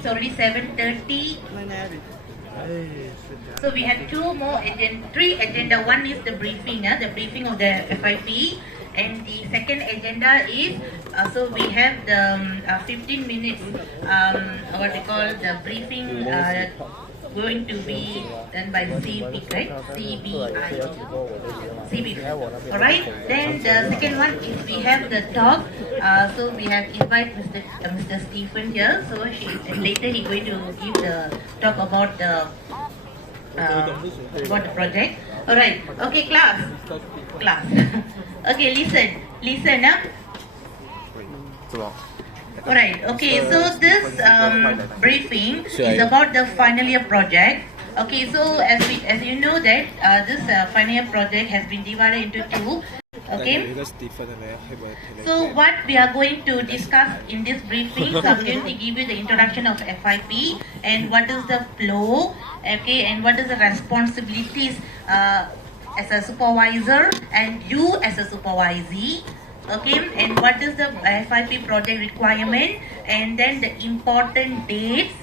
It's already 7:30. So we have three agenda. One is the briefing of the FIP, and the second agenda is so we have the 15 minutes what they call the briefing going to be done by CB, right? CB. Alright, then the second one is we have the talk. So we have invited Mr. Stephen here. So later he's going to give the talk about the project. Alright, okay, class. Okay, listen up. Alright, okay, so this briefing is about the final year project. Okay, so as you know that this final year project has been divided into two. Okay, so what we are going to discuss in this briefing, so I'm going to give you the introduction of FIP and what is the flow, okay, and what is the responsibilities as a supervisor and you as a supervisee. Okay, and what is the FIP project requirement, and then the important dates,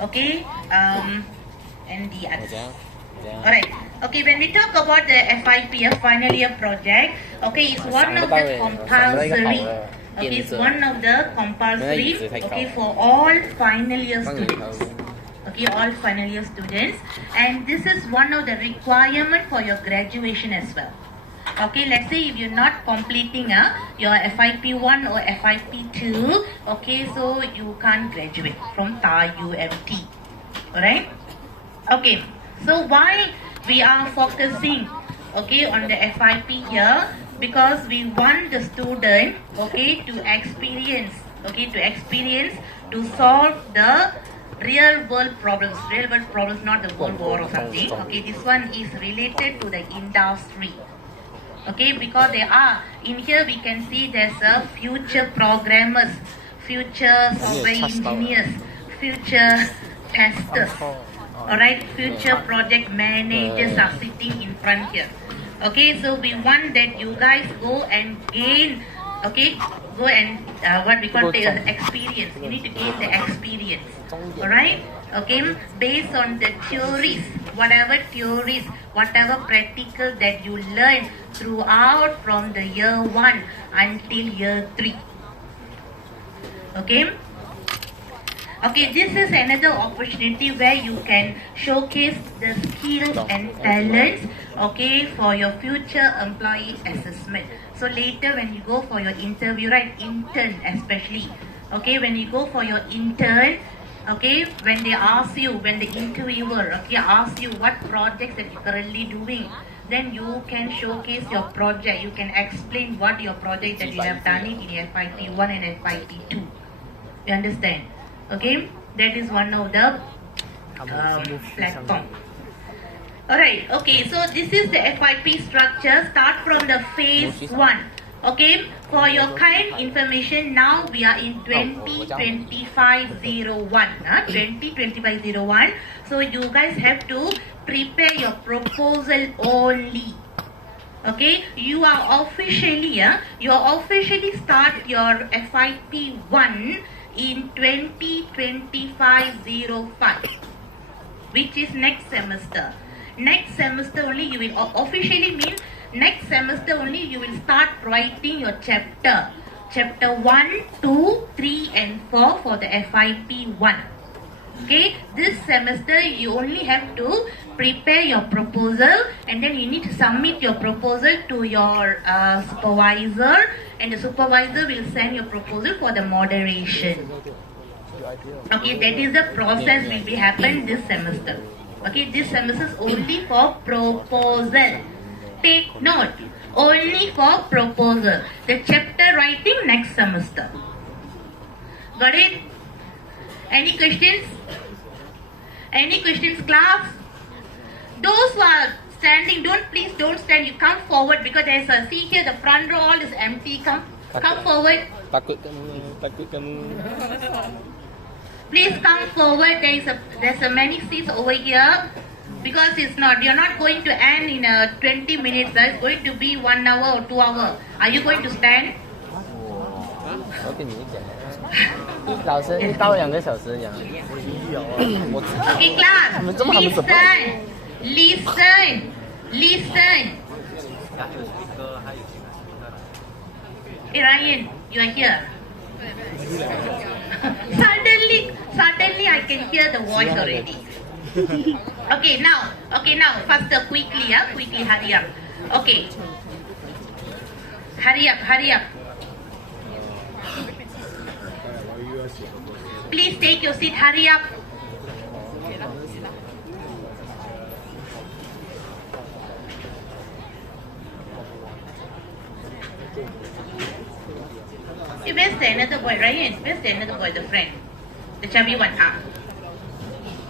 okay, and the others. Alright, okay, when we talk about the FIP, final year project, okay, it's one of the compulsory, okay, it's one of the compulsory, okay, for all final year students. Okay, all final year students, and this is one of the requirement for your graduation as well. Okay, let's say if you're not completing your FIP1 or FIP2, okay, so you can't graduate from TARUMT. Alright? Okay, so why we are focusing, okay, on the FIP here? Because we want the student, okay, to experience to solve the real world problems, not the world war or something. Okay, this one is related to the industry. Okay, because they are in here, we can see there's a future programmers, future software engineers, future testers, alright, future project managers are sitting in front here. Okay, so we want that you guys go and gain, okay, go and what we call the experience. You need to gain the experience, alright. Okay, based on the theories, whatever practical that you learn throughout from the year 1 until year 3. Okay. Okay, this is another opportunity where you can showcase the skills and talents, okay, for your future employee assessment. So later when you go for your interview, right, intern especially, okay, when you go for your intern, okay, when they ask you, when the interviewer, okay, asks you what projects that you're currently doing, then you can showcase your project. You can explain what your project that you have done it in FIP1 and FIP2. You understand? Okay, that is one of the platform. Alright, okay, so this is the FIP structure. Start from the phase 1. Okay, for your kind information, now we are in 2025-01. 2025-01. So you guys have to prepare your proposal only. Okay, you are officially start your FIP1 in 2025-05, which is next semester. Next semester only you will officially mean next semester only you will start writing your chapter 1, 2, 3 and 4 for the FIP1. Okay, this semester you only have to prepare your proposal, and then you need to submit your proposal to your supervisor, and the supervisor will send your proposal for the moderation. Okay, that is the process will be happen this semester. Okay, this semester is only for proposal. Take note, only for proposal. The chapter writing next semester. Got it? Any questions? Any questions, class? Those who are standing, please don't stand. You come forward because there's a see here. The front row all is empty. Come forward. Takut kamu. Please come forward. There's a many seats over here. Because you're not going to end in 20 minutes. It's going to be 1 hour or 2 hours. Are you going to stand? 老师一到2个小时讲。Okay, class. Listen. Hey Ryan, you are here. Suddenly I can hear the voice already. Okay, now, faster, quickly, hurry up. Okay. Hurry up. Please take your seat, hurry up. Hey, where's the another boy, Ryan? Where's the another boy, the friend? The chubby one,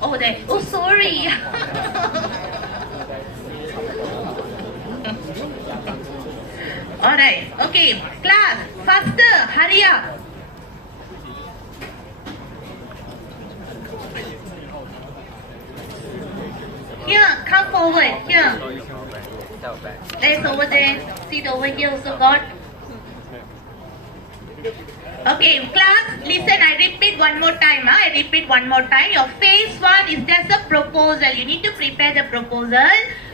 Oh, there. Oh, sorry. Alright, okay. Class, faster, hurry up. Here, come forward, here. There's over there. Sit over here also, God. Okay, class, listen, I repeat one more time. Your phase 1 is just a proposal. You need to prepare the proposal.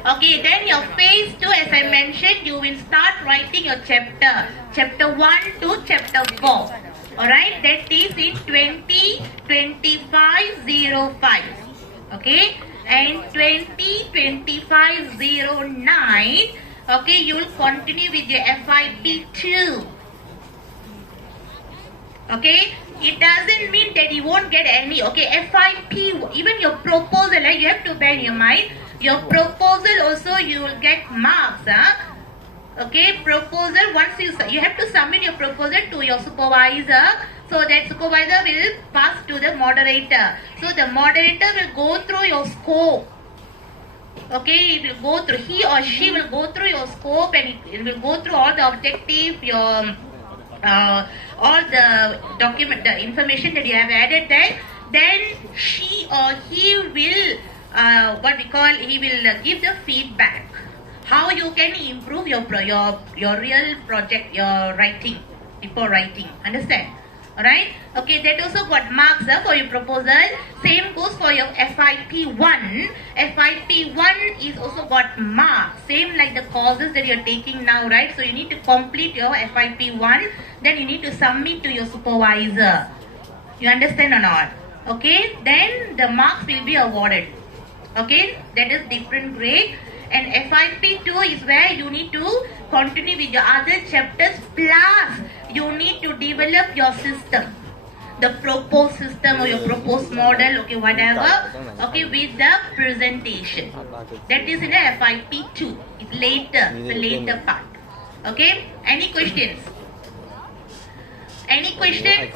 Okay, then your phase 2, as I mentioned, you will start writing your chapter. Chapter 1 to chapter 4. Alright, that is in 2025-05. Okay, and 2025-09. Okay, you will continue with your FIP 2. Okay, it doesn't mean that you won't get any. Okay, FIP, even your proposal, you have to bear in your mind, your proposal also you will get marks. Okay, proposal, once you have to submit your proposal to your supervisor, so that supervisor will pass to the moderator. So the moderator will go through your scope. Okay, it will go through, he or she will go through your scope, and it will go through all the objective, your all the document, the information that you have added there. Then she or he will he will give the feedback how you can improve your real project, your writing, before writing. Understand? Alright? Okay, that also got marks for your proposal. Same goes for your FIP1. FIP1 is also got marks. Same like the courses that you're taking now, right? So you need to complete your FIP1. Then you need to submit to your supervisor. You understand or not? Okay, then the marks will be awarded. Okay, that is different grade. And FIP2 is where you need to continue with your other chapters, plus you need to develop your system, the proposed system or your proposed model, okay, whatever, okay, with the presentation. That is in the FIP2. It's later, the later part. Okay, any questions? Any questions?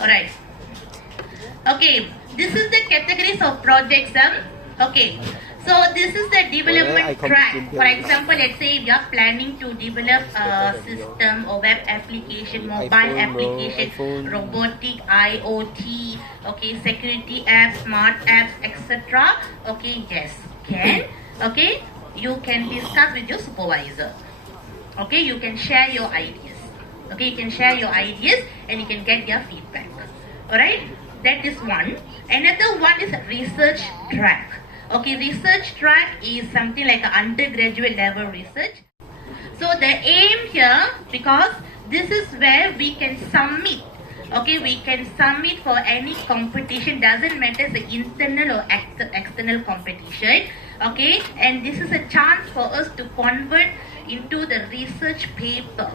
Alright. Okay, this is the categories of projects. Okay, so this is the development track. For example, let's say you are planning to develop a system or web application, mobile application, robotic, IoT, okay, security apps, smart apps, etc. Okay, yes, can. Okay, you can discuss with your supervisor. Okay, you can share your ideas. Okay, you can share your ideas and you can get their feedback. Alright, that is one. Another one is research track. Okay, research track is something like an undergraduate level research. So the aim here, because this is where we can submit. Okay, we can submit for any competition, doesn't matter the internal or external competition. Okay, and this is a chance for us to convert into the research paper.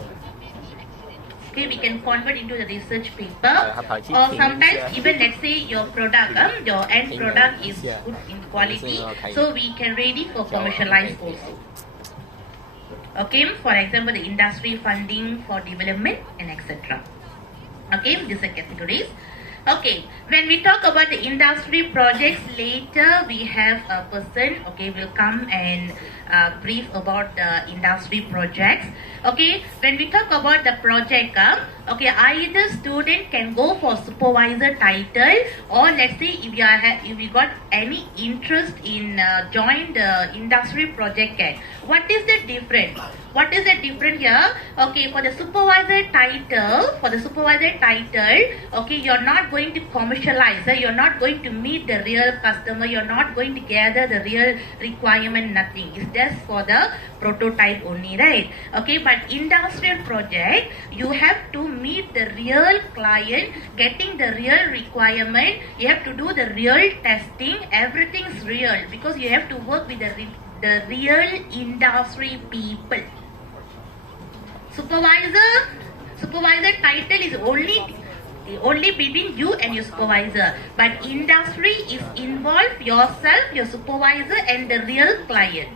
Okay, we can convert into the research paper, or sometimes even let's say your product, your end product is good in quality, so we can ready for commercialize also. Okay, for example, the industry funding for development and etc. Okay, these are categories. Okay, when we talk about the industry projects, later we have a person, okay, will come and brief about the industry projects. Okay, when we talk about the project, okay, either student can go for supervisor title, or let's say if you got any interest in join the industry project. What is the difference? What is the difference here? Okay, for the supervisor title, okay, you're not going to commercialize, you're not going to meet the real customer, you're not going to gather the real requirement, nothing. It's just for the prototype only, right? Okay, but industrial project, you have to meet the real client, getting the real requirement, you have to do the real testing, everything's real, because you have to work with the real industry people. Supervisor title is only between you and your supervisor, but industry is involved yourself, your supervisor, and the real client.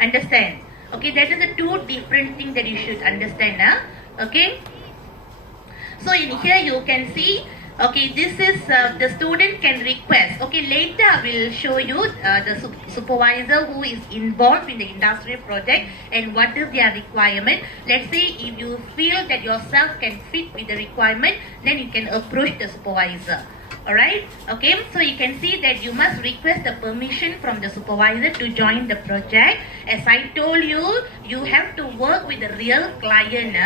Understand? Okay, that is the two different things that you should understand. Okay, so in here you can see, okay, this is the student can request. Okay, later I will show you the supervisor who is involved in the industrial project and what is their requirement. Let's say if you feel that yourself can fit with the requirement, then you can approach the supervisor. Alright, okay, so you can see that you must request the permission from the supervisor to join the project. As I told you, you have to work with the real client.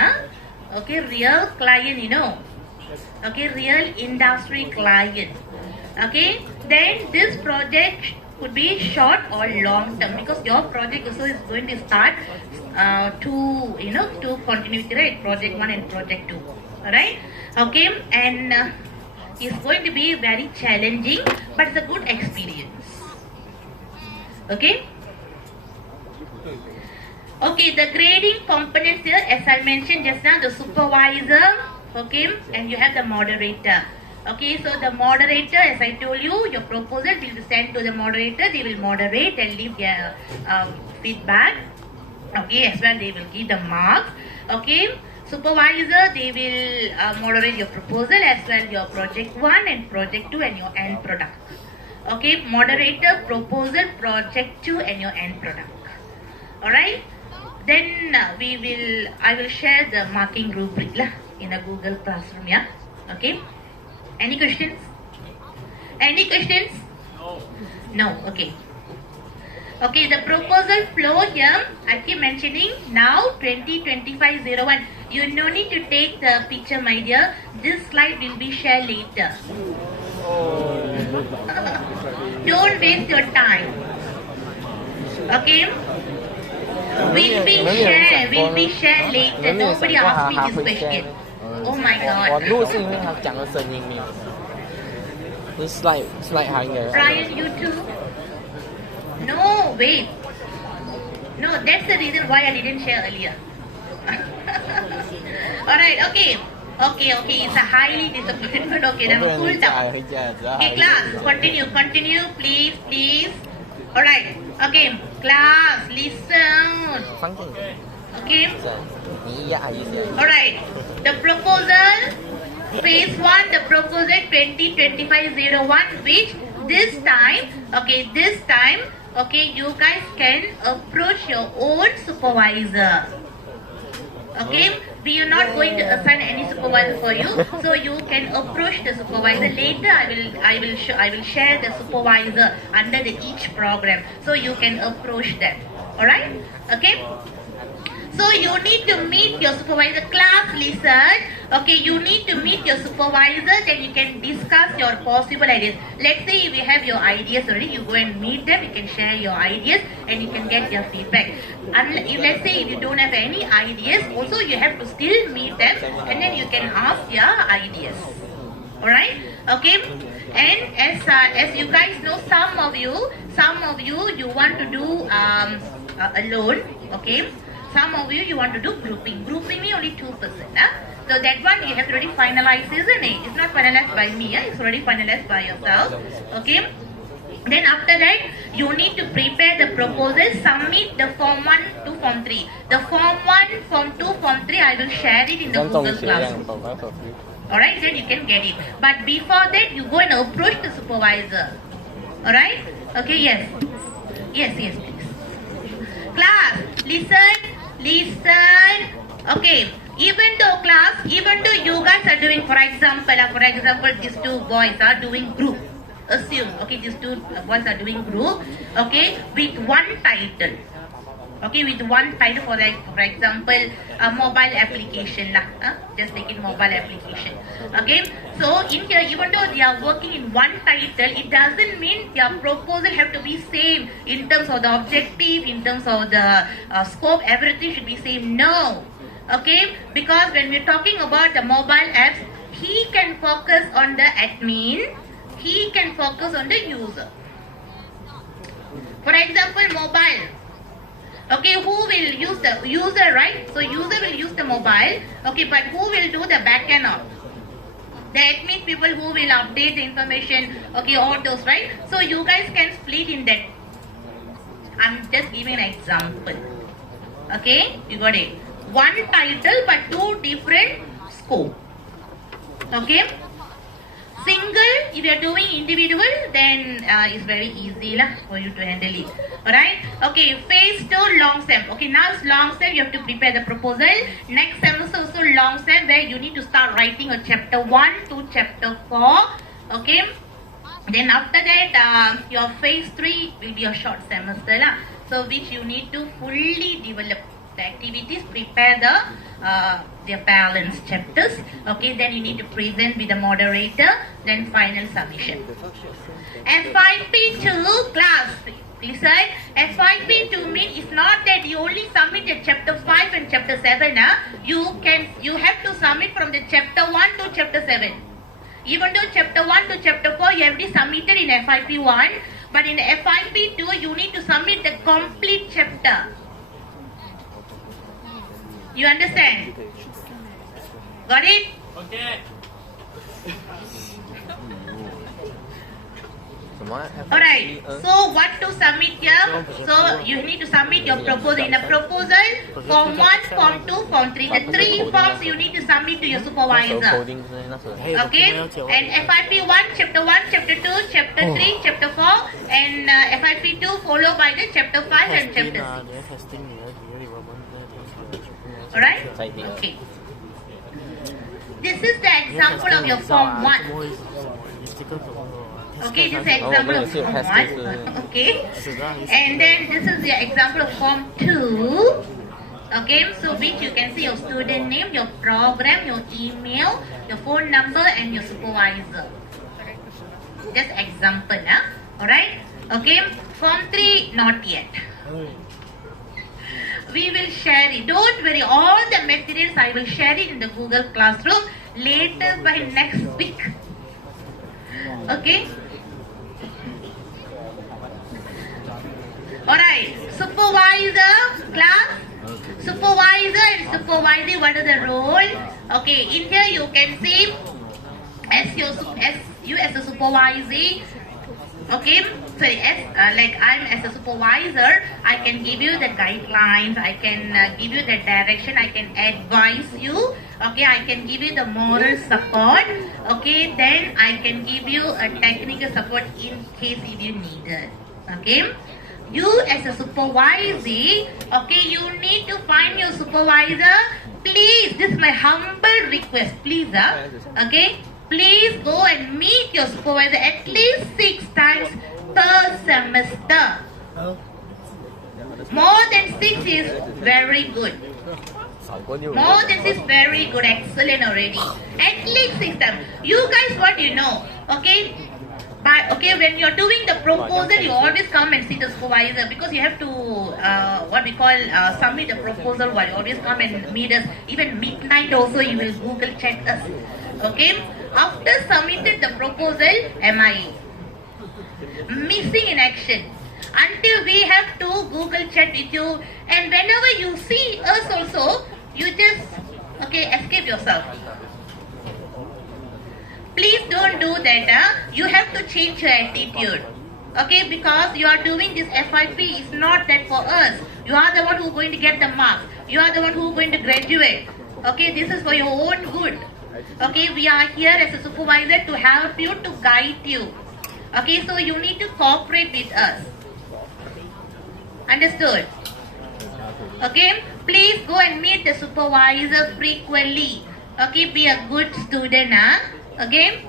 Okay, real client, you know. Okay, real industry client. Okay, then this project could be short or long term, because your project also is going to start two continuity, right? Project 1 and project 2. Alright, okay, and it's going to be very challenging, but it's a good experience. Okay. Okay, the grading components here, as I mentioned just now, the supervisor, okay, and you have the moderator. Okay, so the moderator, as I told you, your proposal will be sent to the moderator. They will moderate and leave their feedback. Okay, as well they will give the marks. Okay, supervisor, they will moderate your proposal as well your project 1 and project 2 and your end product. Okay, moderator, proposal, project 2 and your end product. Alright, then I will share the marking rubric in a Google Classroom. Yeah, okay. Any questions? Any questions? No. Okay. Okay, the proposal flow here, I keep mentioning now 2025-01. You no need to take the picture, my dear. This slide will be shared later. Don't waste your time. Okay? Will be shared later. Nobody asked me this question. Oh my god. Brian, you too? No, wait. No, that's the reason why I didn't share earlier. Alright, okay. Okay, it's a highly disappointment. Okay, now cool down. Okay, class, continue, please. Alright, okay, class, listen. Okay. Alright, the proposal, phase 1, the proposal 2025-01, which this time, okay, you guys can approach your own supervisor. Okay, we are not going to assign any supervisor for you, so you can approach the supervisor. Later, I will share the supervisor under each program, so you can approach them. All right? Okay. So you need to meet your supervisor. Class, listen. Okay, you need to meet your supervisor, then you can discuss your possible ideas. Let's say if you have your ideas already, you go and meet them, you can share your ideas and you can get their feedback. And let's say if you don't have any ideas, also you have to still meet them and then you can ask their ideas. Alright? Okay? And as you guys know, some of you want to do alone, okay? Some of you want to do grouping. Grouping me only 2%. So that one you have already finalized, isn't it? It's not finalized by me. It's already finalized by yourself. Okay. Then after that, you need to prepare the proposal. Submit the form 1 to form 3. The form 1, form 2, form 3, I will share it in the Google Classroom. Alright, then you can get it. But before that, you go and approach the supervisor. Alright? Okay, yes. Yes, please. Class, listen. Okay, even though you guys are doing, for example, these two boys are doing group. Assume, okay, these two boys are doing group, okay, with one title. Okay, with one title, for example, a mobile application lah. Just take it mobile application. Okay, so in here, even though they are working in one title, it doesn't mean their proposal have to be same in terms of the objective, in terms of the scope, everything should be same. No. Okay, because when we're talking about the mobile apps, he can focus on the admin, he can focus on the user. For example, mobile. Okay, who will use the user, right? So user will use the mobile. Okay, but who will do the back end of? The admin people who will update the information. Okay, all those, right? So you guys can split in that. I'm just giving an example. Okay, you got it. One title but two different scope. Okay. Single, if you are doing individual, then it's very easy lah for you to handle it. Alright? Okay, phase 2 long SEM. Okay, now it's long SEM, you have to prepare the proposal. Next semester also long SEM, where you need to start writing a chapter 1 to chapter 4. Okay? Then after that, your phase 3 will be a short semester lah. So which you need to fully develop the activities, prepare the balance chapters. Okay, then you need to present with the moderator, then final submission. FYP2 class, listen, FYP2 means it's not that you only submit the chapter 5 and chapter 7. You have to submit from the chapter 1 to chapter 7. Even though chapter 1 to chapter 4 you have already submitted in FYP1, but in FYP2 you need to submit the complete chapter. You understand? Got it? Okay. Alright, so what to submit here? So you need to submit your proposal. In a proposal, form 1, form 2, form 3. The 3 forms you need to submit to your supervisor. Okay? And FIP 1, chapter 1, chapter 2, chapter 3, chapter 4, and FIP 2 followed by the chapter 5 and chapter 6. Alright? Okay. This is the example of your form 1. Okay, this is the example of form 1. Okay. And then this is the example of form 2. Okay, so which you can see your student name, your program, your email, your phone number, and your supervisor. Just example, alright? Okay, form 3, not yet. We will share it. Don't worry, all the materials I will share it in the Google Classroom later by next week. Okay? Alright, supervisor, class. Supervisor and supervisee, what is the role? Okay, in here you can see as you as a supervisee. Okay, sorry, like I'm as a supervisor, I can give you the guidelines, I can give you the direction, I can advise you, okay, I can give you the moral support, okay, then I can give you a technical support in case if you need it, okay. You as a supervisee, okay, you need to find your supervisor, please, this is my humble request, please, okay. Please go and meet your supervisor at least 6 times per semester. More than 6 is very good. More than 6 very good, excellent already. At least 6 times. You guys, what you know, okay? But okay, when you're doing the proposal, you always come and see the supervisor because you have to what we call submit the proposal. While you always come and meet us. Even midnight also, you will Google check us. Okay. After submitted the proposal, MIA, missing in action, until we have to Google chat with you, and whenever you see us also, you just escape yourself. Please don't do that. You have to change your attitude. Okay, because you are doing this FIP is not that for us. You are the one who is going to get the marks. You are the one who is going to graduate. Okay, this is for your own good. Okay, we are here as a supervisor to help you, to guide you. Okay, so you need to cooperate with us. Understood? Okay, please go and meet the supervisor frequently. Okay, be a good student, Okay.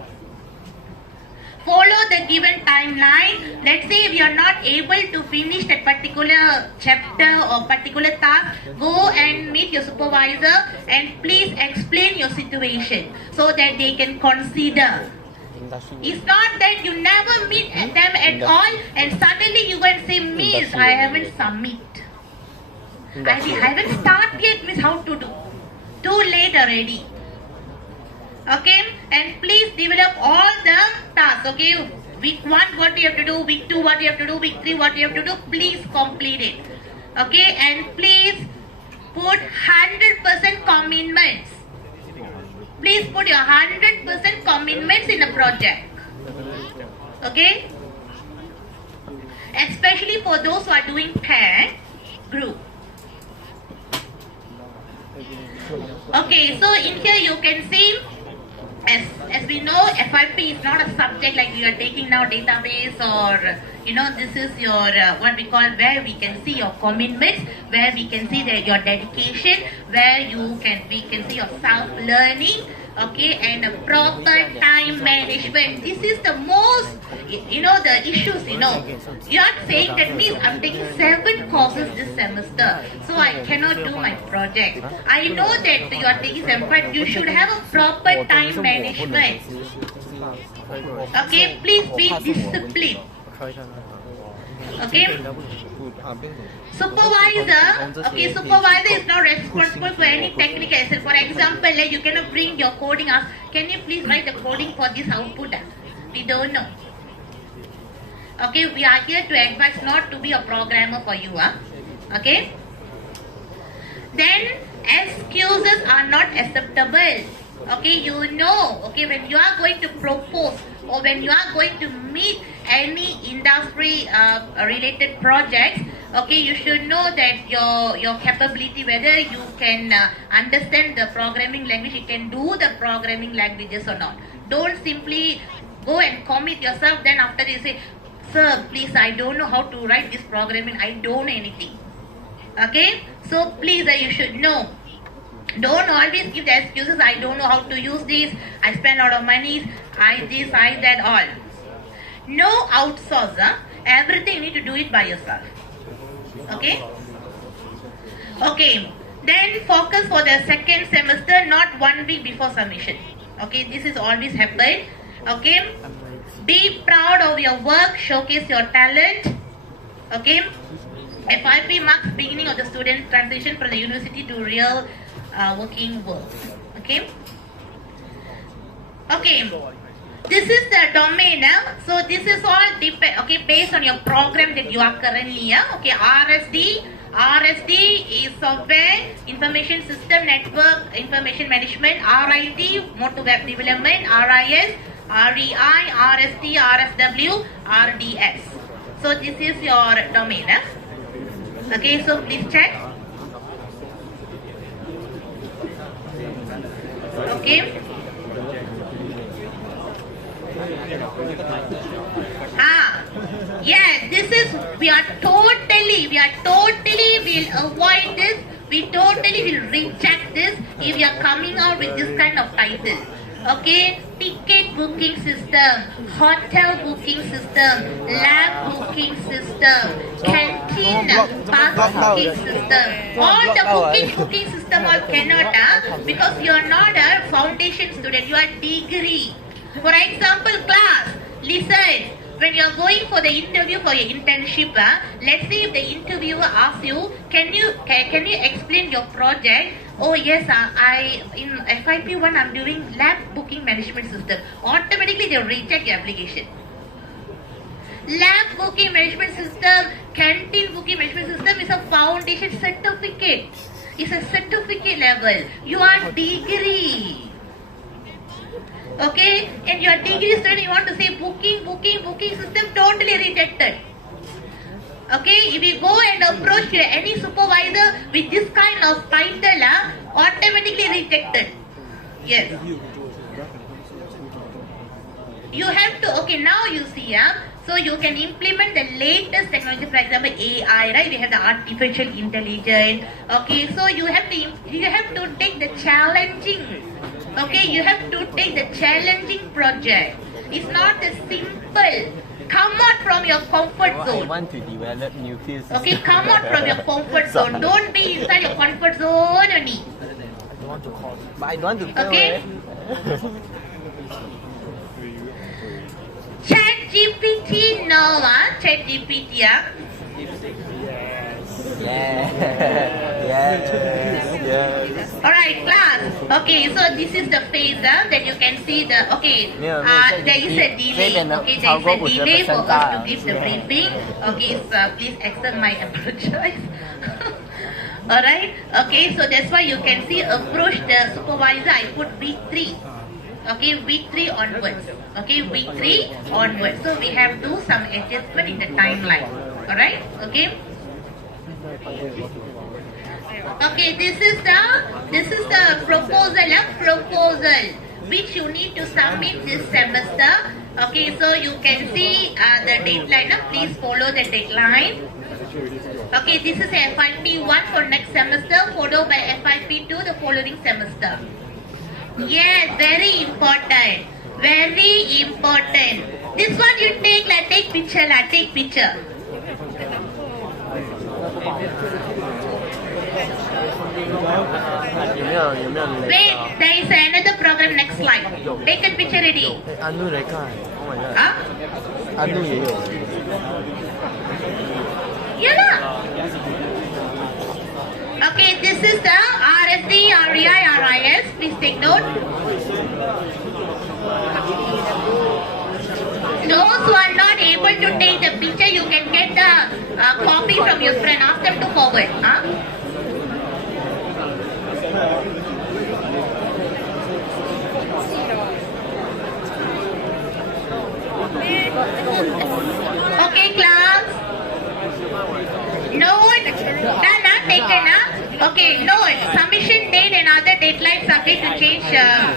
follow the given timeline. Let's say if you are not able to finish that particular chapter or particular task, go and meet your supervisor and please explain your situation so that they can consider. It's not that you never meet them at all and suddenly you go and say, Miss, I haven't submit. I haven't started yet, Miss, how to do? Too late already. Okay, and please develop all the tasks. Okay, week 1 what you have to do, week 2 what you have to do, week 3 what you have to do, please complete it. Okay, and please put 100% commitments. Please put your 100% commitments in a project. Okay, especially for those who are doing pair group. Okay, so in here you can see, as we know, FIP is not a subject like you are taking now database or this is your what we call where we can see your commitments, where we can see that your dedication, where we can see your self-learning, okay, and a proper time management. This is the most the issues. You are saying that means I'm taking 7 courses this semester, so I cannot do my project. I know that you are taking 7, but you should have a proper time management. Okay, please be disciplined. Okay, supervisor is not responsible for any technical asset. For example, like you cannot bring your coding, ask, can you please write the coding for this output? We don't know. Okay, we are here to advise, not to be a programmer for you. Okay, then excuses are not acceptable. Okay, okay, when you are going to propose or when you are going to meet any industry related projects, okay, you should know that your capability, whether you can understand the programming language, you can do the programming languages or not. Don't simply go and commit yourself, then after you say, sir, please, I don't know how to write this programming, I don't know anything. Okay, so please, you should know. Don't always give the excuses, I don't know how to use this, I spend a lot of money, I this, I that, all. No outsource, everything you need to do it by yourself. Okay? Okay, then focus for the second semester, not 1 week before submission. Okay, this is always happen. Okay, be proud of your work, showcase your talent. Okay, FIP marks beginning of the student transition from the university to real working world. Okay. Okay. This is the domain. So this is all based on your program that you are currently. Okay. RSD is software information system network information management. RIT motor web development. RIS REI RST RSW RDS. So this is your domain. Okay. So please check. Okay. Yeah, this is, we'll avoid this, we totally will reject this if you are coming out with this kind of title. Okay, ticket booking system, hotel booking system, lab booking system, canteen bus booking system. All the booking system all cannot because you are not a foundation student, you are degree. For example, class, listen. When you are going for the interview for your internship, let's say if the interviewer asks you, can you explain your project? Oh yes, in FIP 1 I'm doing lab booking management system. Automatically they will reject your application. Lab booking management system, canteen booking management system is a foundation certificate. It's a certificate level. You are degree. Okay, and your degree student, you want to say booking system, totally rejected. Okay, if you go and approach any supervisor with this kind of title, automatically rejected. Yes. You have to, okay, now you see, so you can implement the latest technology, for example, AI, right? We have the artificial intelligence. Okay, so you have to take the challenging. Okay, you have to take the challenging project. It's not a simple. Come out from your comfort I zone. want to develop nuclear system. Okay, come out from your comfort zone. Don't be inside your comfort zone only. I don't want to call, but I don't want to kill Okay. Chat GPT, no, Chat GPT, Yes. Alright, class. Okay, so this is the phase that you can see the. Okay, there is a delay. Okay, there is a delay for us to give the briefing. Okay, so please accept my apologize. Alright, okay, so that's why you can see approach the supervisor. I put week 3. Okay, week 3 onwards. Okay, week 3 onwards. So we have to do some adjustment in the timeline. Alright, okay. Okay, this is the proposal which you need to submit this semester. Okay, so you can see the deadline. Please follow the deadline. Okay, this is FIP 1 for next semester, followed by FIP 2 the following semester. Yes, very important. Very important. This one you take, like, take picture, like, take picture. Wait, there is another program. Next slide. Take a picture ready. Anu Reka. Oh my god. Huh? Anu也有. Yeah. Okay, this is the RSD, REI, RIS. Please take note. Those who are not able to take the picture, you can get the copy from your friend. Ask them to forward. Huh? Okay, class. Note. Taken. Okay, note. Submission date and other deadlines subject to change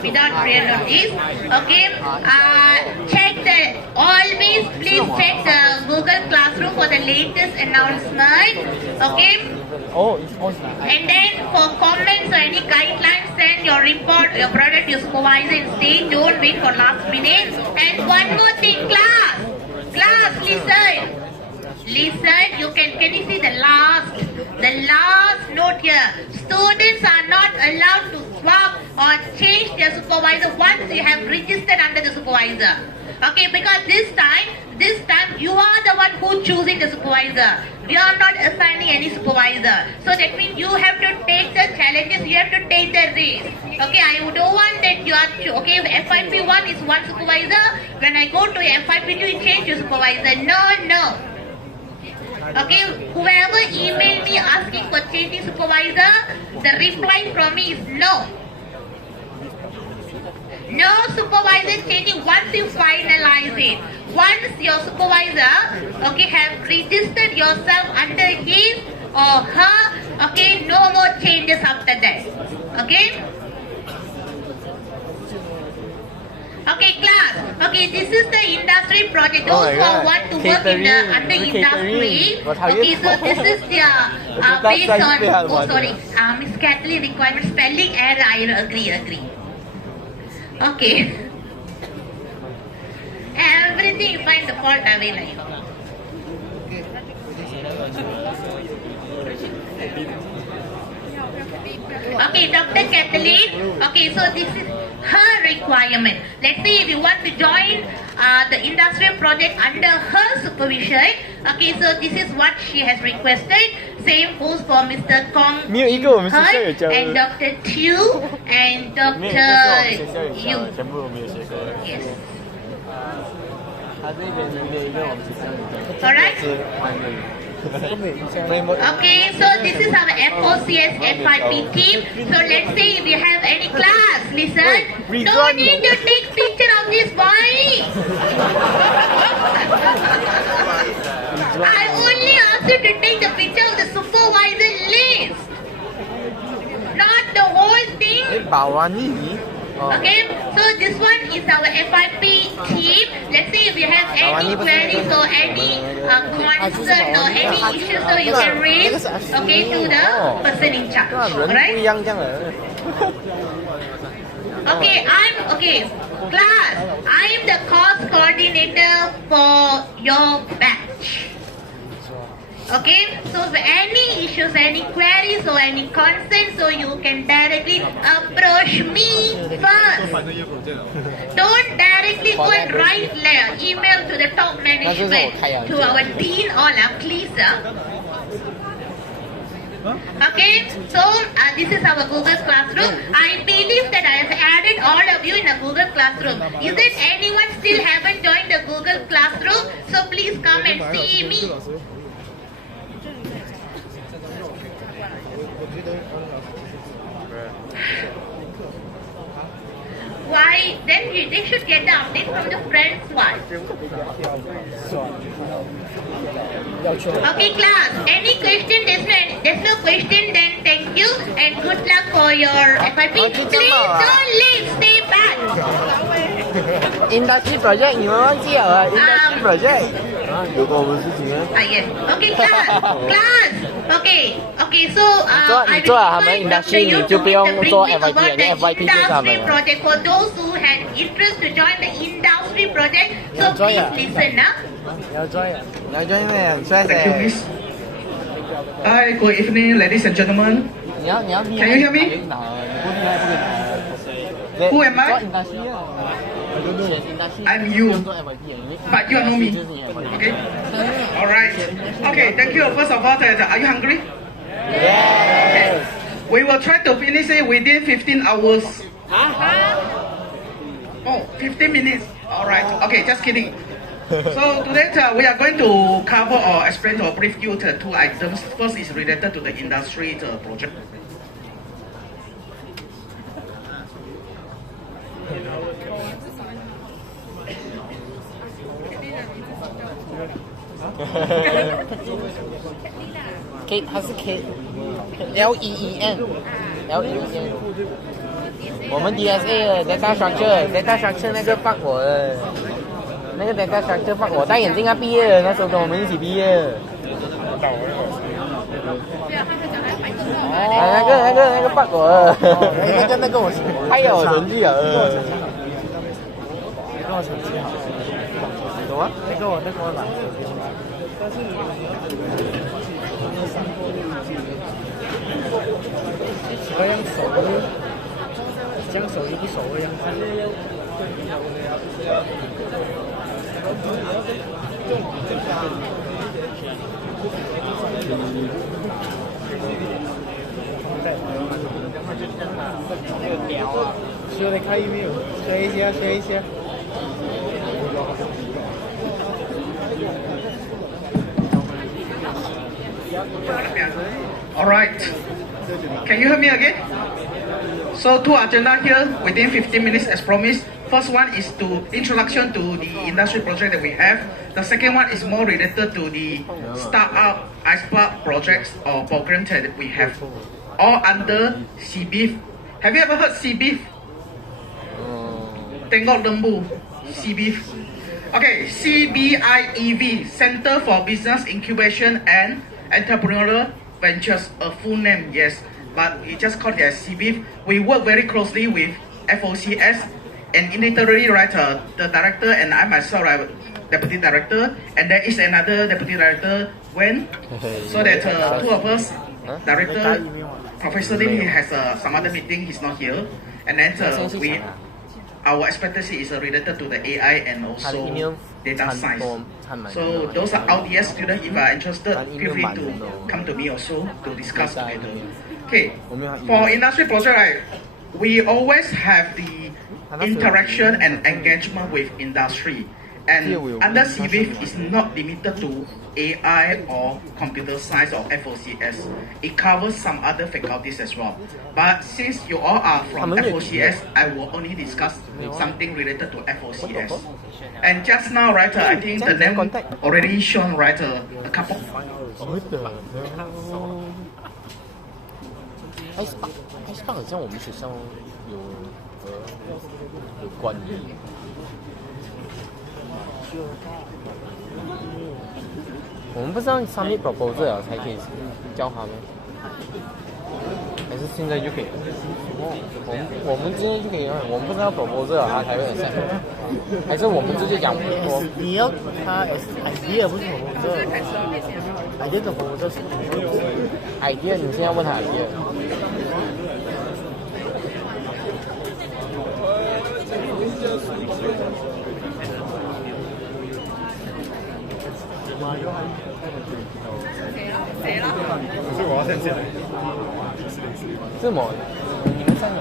without prior notice. Okay. Check the. Always please check the Google Classroom for the latest announcement. Okay. Oh, it's awesome. And then for comments or any guidelines, send your report, your product, your supervisor and stay. Don't wait for last minute. And one more thing, class. Class, listen. Listen, can you see the last note here? Students are not allowed to swap or change their supervisor once you have registered under the supervisor. Okay, because this time you are the one who choosing the supervisor. We are not assigning any supervisor. So that means you have to take the challenges, you have to take the risk. Okay, I don't want that you are, okay, FIP 1 is one supervisor. When I go to FIP 2, you change your supervisor. No. Okay, whoever emailed me asking for changing supervisor, the reply from me is no. No supervisor changing once you finalize it. Once your supervisor, okay, have registered yourself under his or her, okay, no more changes after that. Okay? Okay, class. Okay, this is the industry project. Those who want to work in the under industry. Okay, so this is the based on Miss Kathleen requirement spelling error. I agree. Okay. Everything you find the fault away like. Okay, Dr. Kathleen. Okay, so this is her requirement. Let's say if you want to join the industrial project under her supervision. Okay, so this is what she has requested. Same goes for Mr. Kong and Dr. Tu and Dr. Yu. Yes. Alright? Okay, so this is our FOCS FIP team. So let's say if you have any class, listen. No need to take picture of this boy. I only asked you to take the picture of the supervisor list, not the whole thing. Okay, so this one is our FIP team. Let's say if you have any queries or any concern or any issues, so you can raise, okay, to the person in charge. Alright? Okay, class, I am the course for your batch. Okay, so for any issues, any queries or any concerns, so you can directly approach me first. Don't directly go and write email to the top management, to our dean or please. Okay, so this is our Google Classroom. I believe that I have added all of you in a Google Classroom. Is it anyone still haven't joined the Google Classroom? So please come and see me. Why? Then they should get the update from the friends one. Okay, class. Any question? There's no question. Then thank you and good luck for your FYP. Please don't leave. Stay back. Industry project 你们忘记了 Industry project 有跟我们事情吗？Yes. Okay, class. Okay. So I 做了他们 industry 你就不用做 FYP 了，你 FYP 就是他们。Project for those who had interest to join the industry project. So please listen, now. 你要 join 咩？帅仔。 Thank you, Miss. Hi, good evening, ladies and gentlemen. 你要 Can you hear me? Who am I? I'm you, but you know me. Okay. All right. Okay. Thank you. First of all, are you hungry? Yes. We will try to finish it within 15 hours. Oh, 15 minutes. All right. Okay. Just kidding. So today we are going to cover or explain or brief you the two items. First is related to the industry project. K 它是 K，L-E-E-N，我们 DSA 的 data structure 那个 bug 我的，那个 data structure bug 我戴眼镜他毕业了，那时候跟我们一起毕业。那个 bug 我的，那个我他有成绩啊。你跟我成绩好，懂吗？那个我拿。这样熟的，这样熟又不熟的样子。学的开email，学一些。All right. Can you hear me again? So two agenda here within 15 minutes as promised. First one is to introduction to the industry project that we have. The second one is more related to the startup iSpark projects or programs that we have, all under CBIF. Have you ever heard CBIF? Tengok Lembu, CBIF. Okay, CBIEV, Center for Business Incubation and Entrepreneurial Ventures, a full name, yes, but we just call it as CBIF. We work very closely with FOCS, and literally, right, the director and I myself, right, deputy director, and there is another deputy director, Wen, so that two of us, director, Professor Lim, he has some other meeting, he's not here, and then our expectancy is related to the AI and also data science. So those are LDS students, if are interested, feel free to come to me also to discuss together. Okay, for industry project, right, we always have the interaction and engagement with industry. And under CBIF is not limited to AI or computer science or FOCS. It covers some other faculties as well. But since you all are from FOCS, I will only discuss something related to FOCS. And just now, right, I think the name already shown, right, a couple. iSpark 好像我们学校有关于。我们不是要 submit proposal 才可以教他们，还是现在就可以？我们今天就可以，我们不是要 proposal 他才会 accept。还是我们直接讲我你要他 idea 不是 proposal，idea 的 proposal 是 idea， 你现在问他 idea。所以我要先进来。这么，你们三个。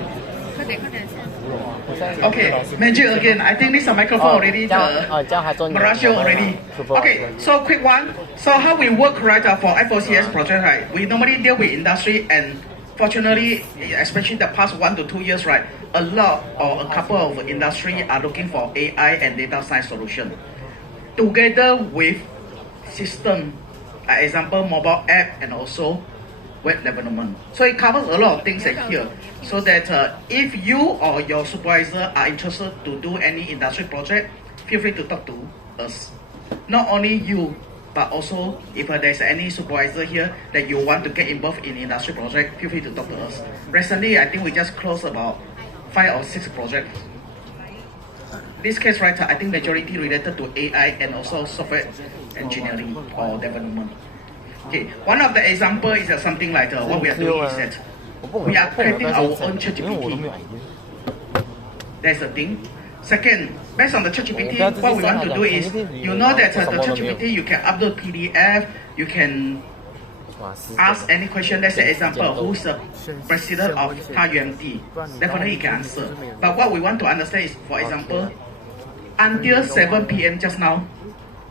Okay, Manager again. I think this microphone already. Marasio already. Okay, so quick one. So how we work right for FOCS project, right? We normally deal with industry, and fortunately, especially the past 1 to 2 years, right? A lot or a couple of industry are looking for AI and data science solution, together with system, example mobile app and also web development. So it covers a lot of things here. So that if you or your supervisor are interested to do any industry project, feel free to talk to us. Not only you, but also if there's any supervisor here that you want to get involved in industry project, feel free to talk to us. Recently, I think we just closed about 5 or 6 projects. This case, right, I think majority related to AI and also software engineering or development. Okay, one of the example is something like what we are doing is that we are creating our own ChatGPT. That's the thing. Second, based on the ChatGPT, what we want to do is, you know that the ChatGPT, you can upload PDF, you can ask any question. Let's say example, who's the president of TARUMT? Definitely you can answer. But what we want to understand is, for example, until 7 p.m. just now,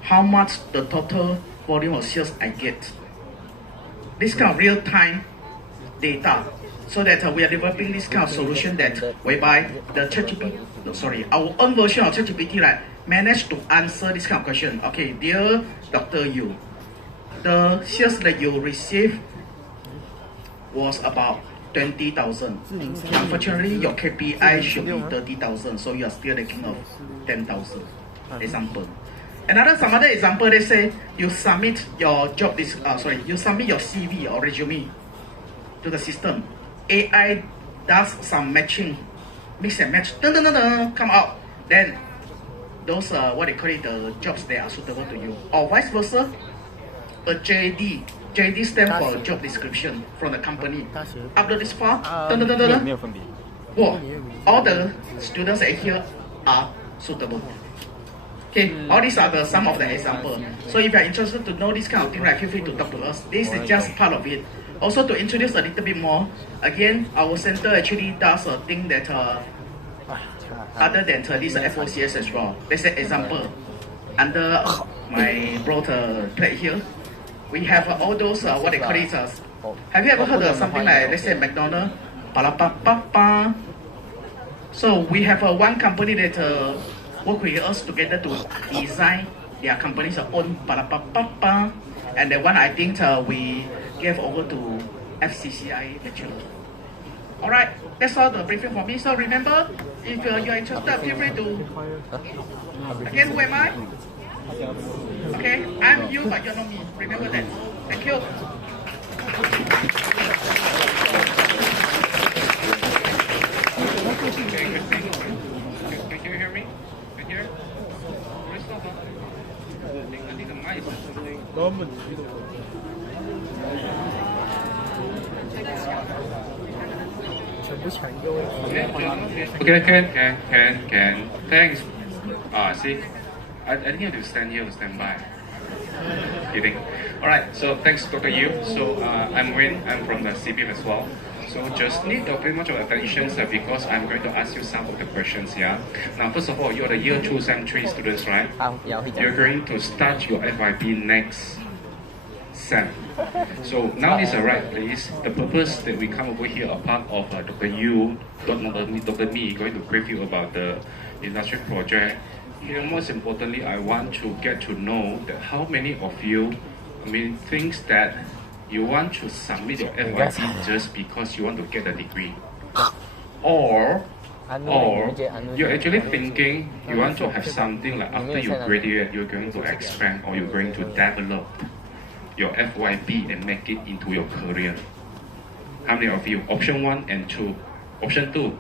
how much the total volume of sales I get. This kind of real-time data, so that we are developing this kind of solution that whereby the ChatGPT, our own version of ChatGPT, like managed to answer this kind of question. Okay, dear Dr. Yu, the sales that you received was about 20,000. Unfortunately, your KPI should be 30,000, so you are still lacking of 10,000. Example. Some other example, they say you submit your you submit your CV or resume to the system. AI does some matching, mix and match, come out. Then those what they call it, the jobs that are suitable to you, or vice versa. A JD stands for job description from the company. Upload this file, all the students here are suitable. Okay, all these are some of the examples. So if you are interested to know this kind of thing, right, feel free to talk to us. This is just part of it. Also to introduce a little bit more, again, our center actually does a thing that other than this FOCS as well. Let's say example, under my broad plate here, we have all those what they call it. Have you ever heard of something like, let's say McDonald's? So we have one company that work with us together to design their company's own and the one I think we gave over to FCCI lecturer. Alright, that's all the briefing for me. So remember, if you're interested, feel free to. Again, who am I? Okay, I'm you, but you're not me. Remember that. Thank you. Can you hear me? Can you hear? I need the mic. Okay, can. Thanks. See, I think you have to stand here or stand by. Kidding. Alright, so thanks Dr. Yu. So I'm Win, I'm from the CBM as well. So just need very much of attention because I'm going to ask you some of the questions here. Now first of all, you're the year 2 Sem 3 students, right? You're going to start your FYP next Sem. So now is the right place. The purpose that we come over here, apart of Dr. Yu, Dr. Me, going to brief you about the industry project. Here, most importantly, I want to get to know that how many of you, thinks that you want to submit your FYP just because you want to get a degree, or you're actually thinking you want to have something like after you graduate, you're going to expand or you're going to develop your FYP and make it into your career. How many of you? Option 1 and 2. Option 2.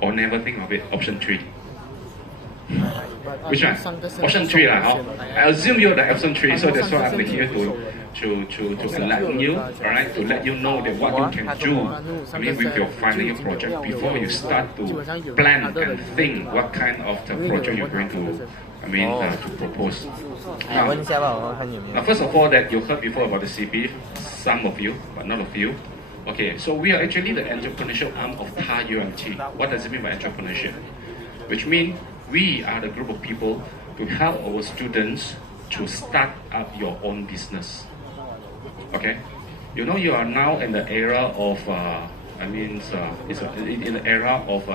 Or never think of it. Option 3. Which one? Option 3 lah. I assume you're the option 3, so that's why I'm here to enlighten you, alright, to let you know that what you can do, I mean, with your final year project before you start to plan and think what kind of the project you're going to, I mean, to propose. Now, first of all, that you heard before about the CB, some of you, but not of you. Okay, so we are actually the entrepreneurship arm of TARUMT. What does it mean by entrepreneurship? Which means we are the group of people to help our students to start up your own business. Okay, you know you are now in the era of, it's in the era of,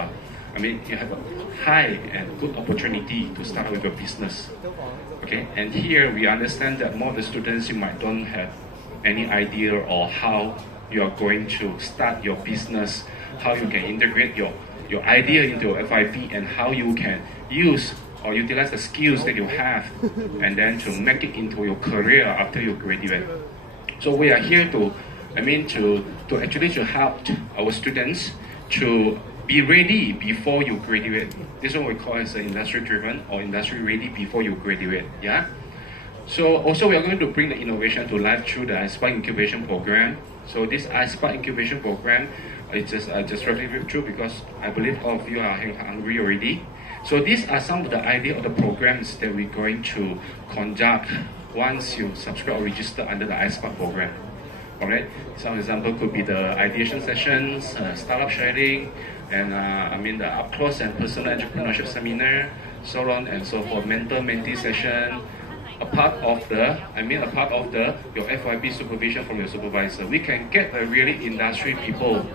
you have a high and good opportunity to start with your business. Okay, and here we understand that more of the students you might don't have any idea or how you are going to start your business, how you can integrate your idea into your FYP, and how you can use or utilize the skills that you have and then to make it into your career after you graduate. So we are here to actually help our students to be ready before you graduate. This is what we call as industry driven or industry ready before you graduate. Yeah. So also we are going to bring the innovation to life through the iSpark incubation program. So this iSpark incubation program is just relatively true because I believe all of you are hungry already. So these are some of the ideas of the programs that we're going to conduct once you subscribe or register under the iSpark program. Alright, some example could be the ideation sessions, startup sharing, and the up close and personal entrepreneurship seminar, so on and so forth, mentor-mentee session. A part of your FYP supervision from your supervisor. We can get the really industry people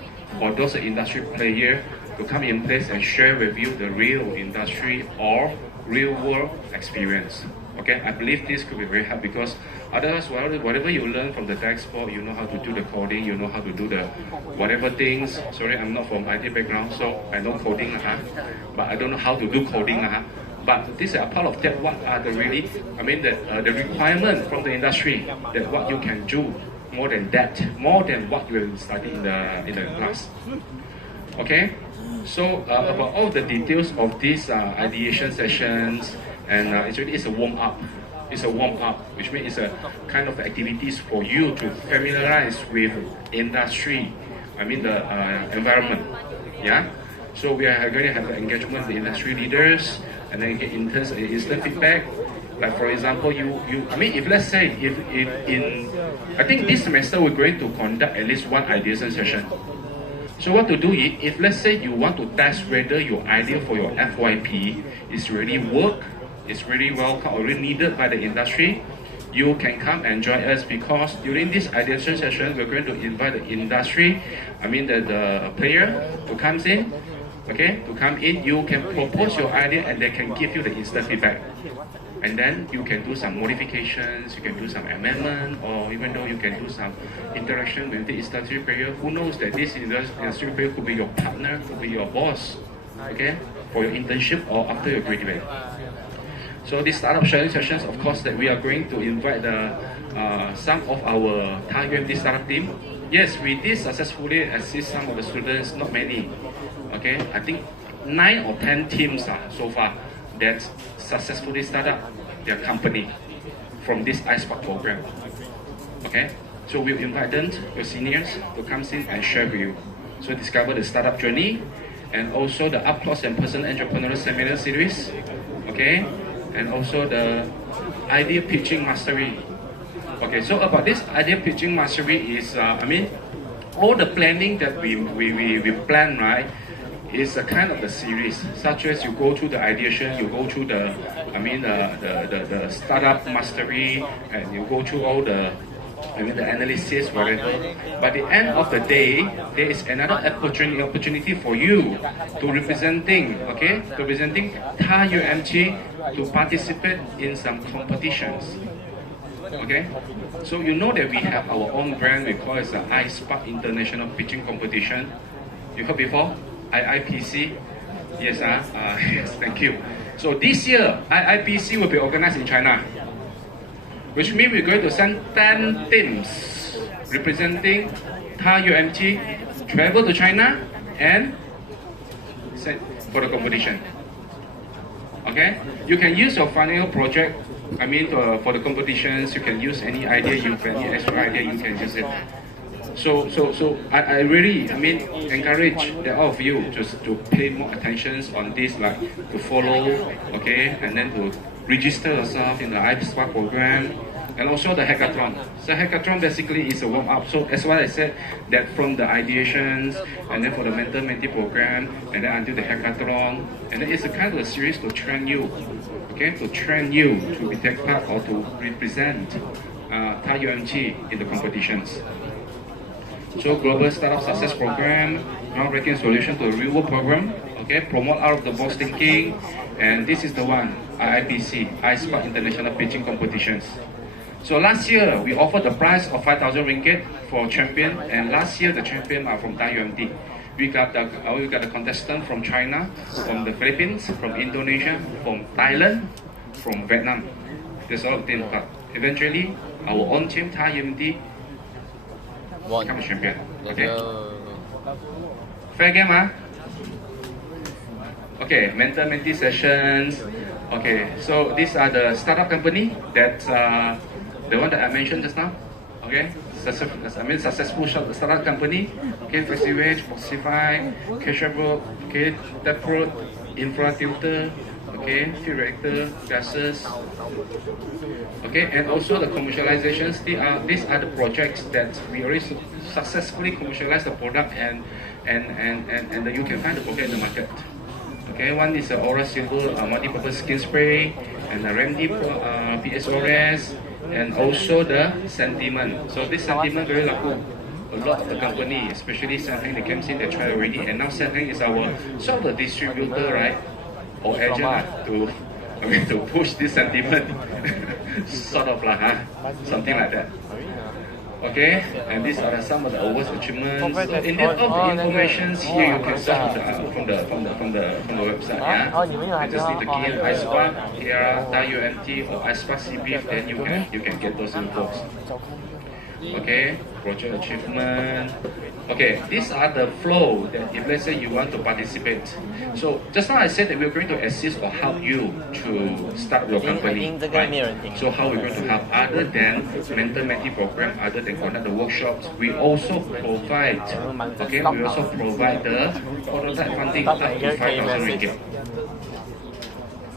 or those industry players to come in place and share with you the real industry or real world experience. Okay, I believe this could be very helpful because otherwise, whatever you learn from the textbook, you know how to do the coding, you know how to do the whatever things. Sorry, I'm not from IT background, so I know coding, but I don't know how to do coding. But this is a part of that. What are the really, the requirement from the industry that what you can do more than that, more than what you will study in the class. Okay, so about all the details of these ideation sessions, and actually it's a warm up. It's a warm up, which means it's a kind of activities for you to familiarize with industry. The environment. Yeah. So we are going to have the engagement with the industry leaders, and then get instant feedback. Like for example, if let's say I think this semester we're going to conduct at least one ideation session. So what to do is, if let's say you want to test whether your idea for your FYP is really work, is really welcome or really needed by the industry, you can come and join us because during this ideation session, we're going to invite the industry, the player to come in. Okay, to come in, you can propose your idea and they can give you the instant feedback. And then you can do some modifications, you can do some amendment, or even though you can do some interaction with the industry player. Who knows that this industry player could be your partner, could be your boss, okay, for your internship or after you graduate. So these startup sharing sessions, of course, that we are going to invite some of our TARUMT startup team. Yes, we did successfully assist some of the students, not many. Okay, I think 9 or 10 teams so far that successfully started up their company from this iSpark program. Okay, so we'll invite them, your seniors, to come in and share with you. So discover the startup journey and also the up close and personal entrepreneurial seminar series. Okay, and also the idea pitching mastery. Okay, so about this idea pitching mastery is, all the planning that we plan, right, is a kind of the series, such as you go through the ideation, you go through the startup mastery, and you go through all the analysis, whatever. By the end of the day, there is another opportunity for you to representing TARUMT to participate in some competitions. Okay, so you know that we have our own brand. We call it the iSpark International Pitching Competition. You heard before? IIPC. Yes, yes, thank you. So this year, IIPC will be organized in China, which means we're going to send 10 teams representing TARUMT travel to China and send for the competition. Okay, you can use your final project. I mean, for the competitions, you can use any idea you can, any extra idea you can use it. So I really, I mean, encourage the all of you just to pay more attention on this, like to follow, okay, and then to register yourself in the iSpark program, and also the hackathon. So hackathon basically is a warm up. So as what I said, that from the ideations, and then for the mentor-mentee program, and then until the hackathon, and then it's a kind of a series to train you, okay, to train you to take part or to represent TARUMT in the competitions. So Global Startup Success Program, groundbreaking solution to a real world problem, okay, promote out of the box thinking, and this is the one, IIPC, iSpark International Pitching Competitions. So last year we offered the prize of 5,000 ringgit for champion, and last year the champion are from TARUMT. We got the contestant from China, from the Philippines, from Indonesia, from Thailand, from Vietnam. This all team got. Eventually, our own team TARUMT become a champion. Okay. Fair game, huh? Okay, mentor-mentee sessions. Okay, so these are the startup company that the one that I mentioned just now. Okay, successful startup company. Okay, FlexiWage, Boxify, Cashabrook, okay, Taproot, Infratutor, okay, Feed Reactor, gases. Okay, and also the commercializations. These are the projects that we already successfully commercialize the product, and you can find the product in the market. Okay, one is the Aura Silver multi-purpose skin spray, and the Remedy PSORS, and also the Sentiment. So this Sentiment very lucky. A lot of the company, especially Sentiment, they came in, they tried already, and now Sentiment is our sort of the distributor, right, or agent to push this Sentiment, sort of like, something like that. Okay, and these are some of the awards achievements. So in the, all the information here you can search from the website. Yeah, you just need to key in iSpark, TARUMT, or iSpark CBF, then you can get those infos. Okay, project achievement. Okay, these are the flow that if let's say you want to participate. So just now I said that we're going to assist or help you to start your company. Right? So how we're going to help other than mentor-mentee program, other than conduct the workshops, we also provide. Okay, we also provide the prototype funding up to 5,000 ringgit.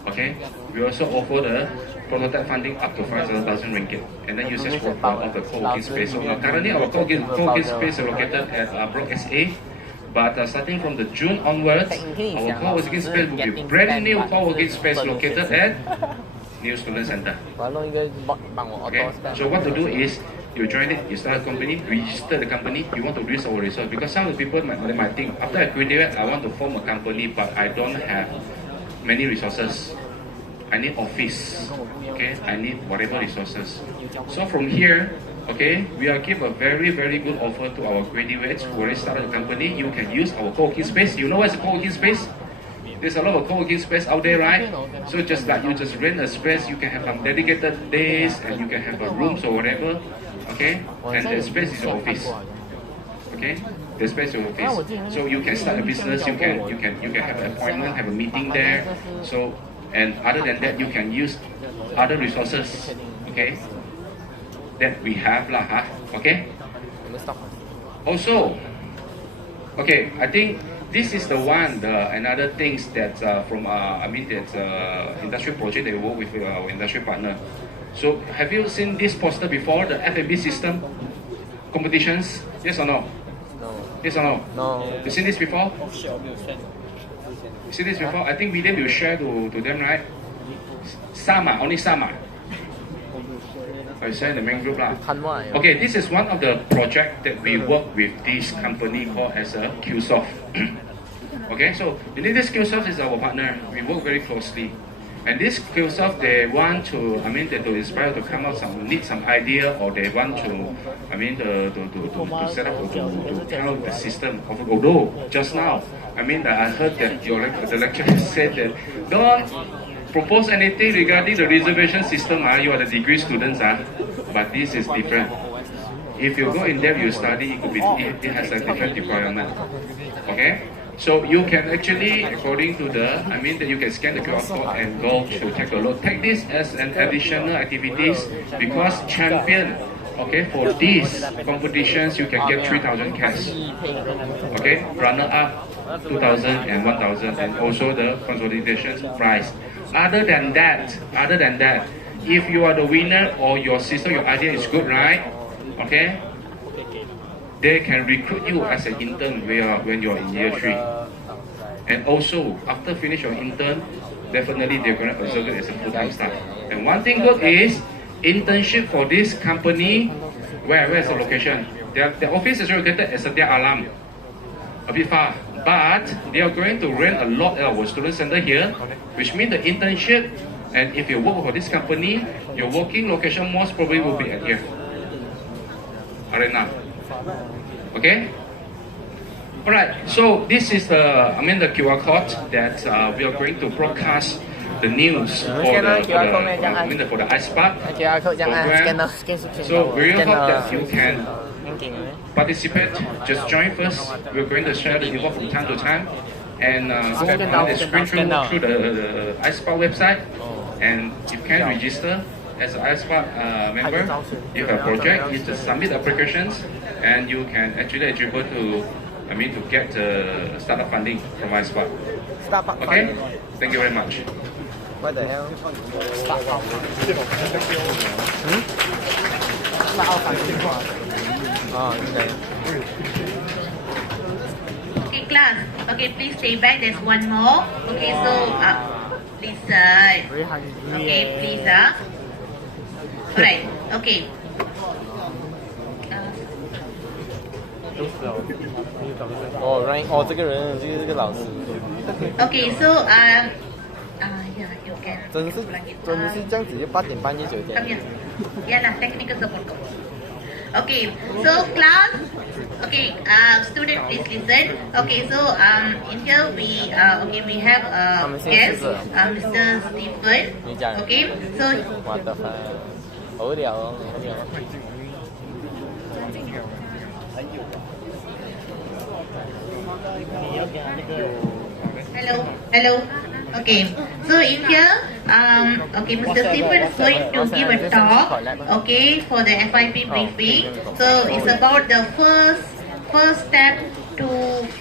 Okay, we also offer the prototype funding up to 5,000 ringgit, and then usage for of the co-working space. So currently our co-working space is located at Block SA, but starting from the June onwards, our co-working space will be brand new co-working space located at New Student Center. Okay, so what to do is you join it, you start a company, register the company, you want to use our resource, because some of the people might think after I graduate I want to form a company, but I don't have many resources. I need office, okay, I need whatever resources. So from here, okay, we will give a very good offer to our graduates who already started a company. You can use our co-working space. You know what's a co-working space? There's a lot of co-working space out there, right? So just like you just rent a space, you can have some dedicated days, and you can have a rooms or whatever, okay? And the space is your office, okay? The space is your office. So you can start a business. You can have an appointment, have a meeting there. So. And other than that, you can use other resources, okay, that we have lah, okay. Also, okay, I think this is the one, another things that from that's industry project that we work with our industry partner. So have you seen this poster before, the F&B system competitions? Yes or no? No. Yes or no? No. You seen this before? See this before? I think William will share to them, right? Only Sama. I share in the main group lah. Okay, this is one of the project that we work with this company called as a QSoft. Okay, so this QSoft is our partner. We work very closely. And this QSoft, they want to, they to inspire to come out need some idea, or they want to, to set up, to tell the system. Although just now, I heard that the lecturer said that don't propose anything regarding the reservation system. You are the degree students, but this is different. If you go in depth, you study, it has a different requirement. Okay. So you can actually, according to the, that you can scan the QR code and go to take a look. Take this as an additional activities because champion, okay, for these competitions you can get 3,000 cash. Okay, runner up 2,000 and 1,000, and also the consolidation prize. Other than that, if you are the winner or your sister, your idea is good, right? Okay, they can recruit you as an intern when you're in year 3. And also, after finish your intern, definitely they're going to observe it as a full-time staff. And one thing good is, internship for this company, where is the location? Their office is located at Setia Alam, a bit far. But they are going to rent a lot of our student center here, which means the internship, and if you work for this company, your working location most probably will be at here. Arena. Okay? Alright, so this is the QR code that we are going to broadcast the news for the ice park program. So we hope that you can participate. Just join first. We're going to share the info from time to time, and go on the screen through the ice park website, and you can register as an ice park member. If a project, you just submit applications, and you can actually eligible to get startup funding from iSpark. Okay? Thank you very much. What the hell? Okay, class. Okay, please stay back. There's one more. Okay, so please. Okay, please. Alright. Okay. Okay, so yeah, you can. 真是这样子，就8点半就9点。 Come here. Yeah, lah, technical support. Okay, so class. Okay, student, please listen. Okay, so in here we have guest, Mr. Stephen. Okay, so. What the fuck? 好无聊哦，好无聊。 Hello. Okay, so in here, okay, Mr. Stephen is going to give a talk, okay, for the FIP briefing. So it's about the first step to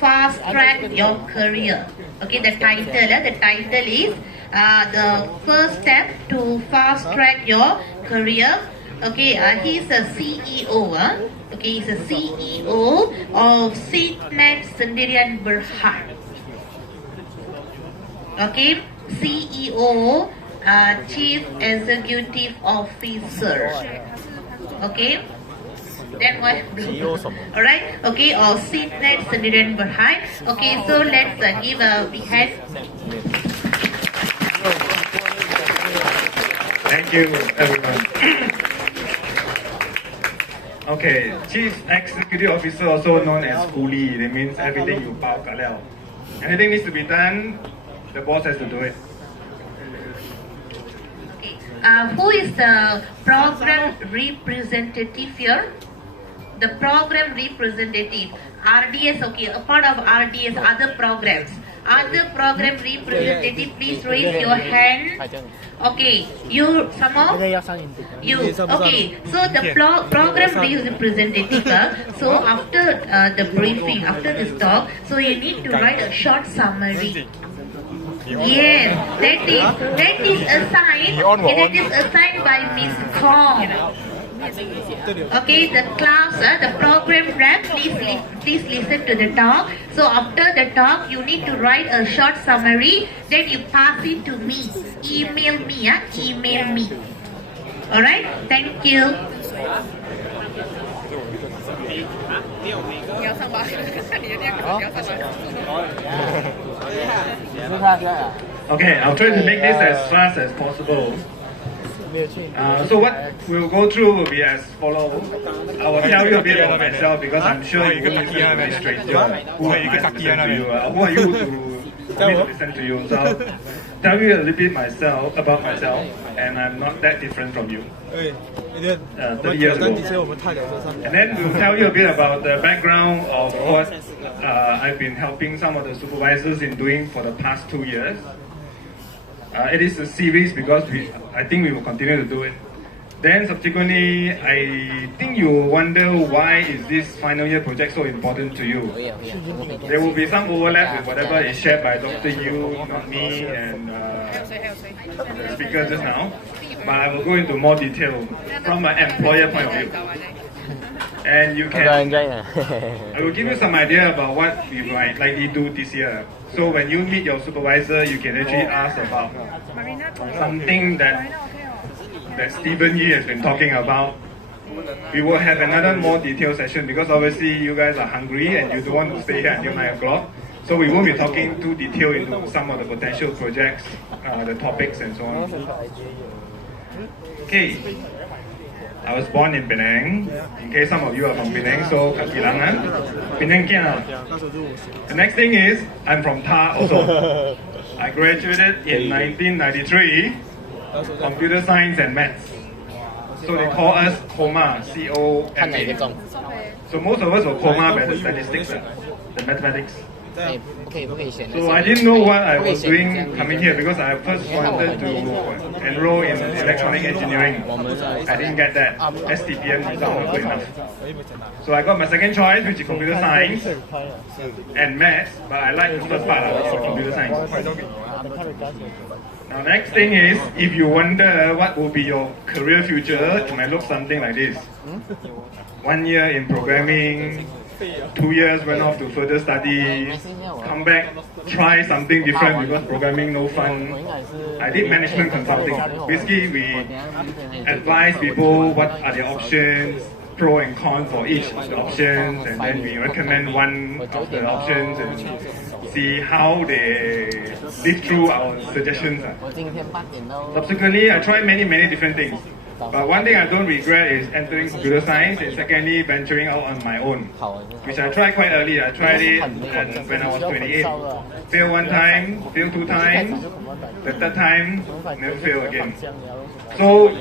fast track your career. Okay, the title is the first step to fast track your career. Okay, he's a CEO. Okay, he's a CEO of Sydney Sendirian Berhad. Okay, CEO, Chief Executive Officer. Okay, then what? Alright, okay, or Sydney Sendirian Berhad. Okay, so let's give a big hand. Thank you, everyone. Okay, Chief Executive Officer, also known as Kuli. That means everything you bao ka liao. Anything needs to be done, the boss has to do it. Okay, who is the program representative here? The program representative, RDS. Okay, a part of RDS, other programs. Other program representative, please raise your hand. Okay, you, some more? You, okay, so the program representative, so after the briefing, after this talk, so you need to write a short summary. Yes, that is assigned by Miss Kong. Okay, the class, the program rep, please listen to the talk. So after the talk, you need to write a short summary. Then you pass it to me. Email me. Email me. All right. Thank you. Okay, I'll try to make this as fast as possible. So what we'll go through will be as follows. I will tell you a bit about myself because I'm sure you will be a very stranger. Who are you to for me to listen to you. So I'll tell you a little bit about myself, and I'm not that different from you. 30 years ago. And then we'll tell you a bit about the background of what I've been helping some of the supervisors in doing for the past 2 years. It is a series because I think we will continue to do it. Then subsequently, I think you wonder why is this final year project so important to you. There will be some overlap with whatever is shared by Dr. Yu, not me, and the speaker just now. But I will go into more detail from an employer point of view. And you can, I will give you some idea about what we might likely do this year. So when you meet your supervisor, you can actually ask about something that Stephen Yee has been talking about. We will have another more detailed session because obviously you guys are hungry and you don't want to stay here until 9 o'clock. So we won't be talking too detailed into some of the potential projects, the topics and so on. Okay, I was born in Penang. In case some of you are from Penang, so kat Bilangan, Penang kia. The next thing is I'm from TAR also. I graduated in 1993. Computer science and maths. So they call us COMA, C-O-M-A. So most of us were COMA by the statistics, the mathematics. So I didn't know what I was doing coming here because I first wanted to enroll in electronic engineering. I didn't get that. STPM result was good enough. So I got my second choice, which is computer science and maths, but I like the first part of computer science. Now next thing is, if you wonder what will be your career future, it might look something like this. 1 year in programming, 2 years went off to further study, come back, try something different because programming no fun. I did management consulting. Basically, we advise people what are the options, pro and con for each of the options, and then we recommend one of the options and see how they live through our suggestions. Subsequently, I tried many different things. But one thing I don't regret is entering computer science and secondly venturing out on my own, which I tried quite early. I tried it when I was 28. Failed one time, failed 2 times, the third time, never failed again. So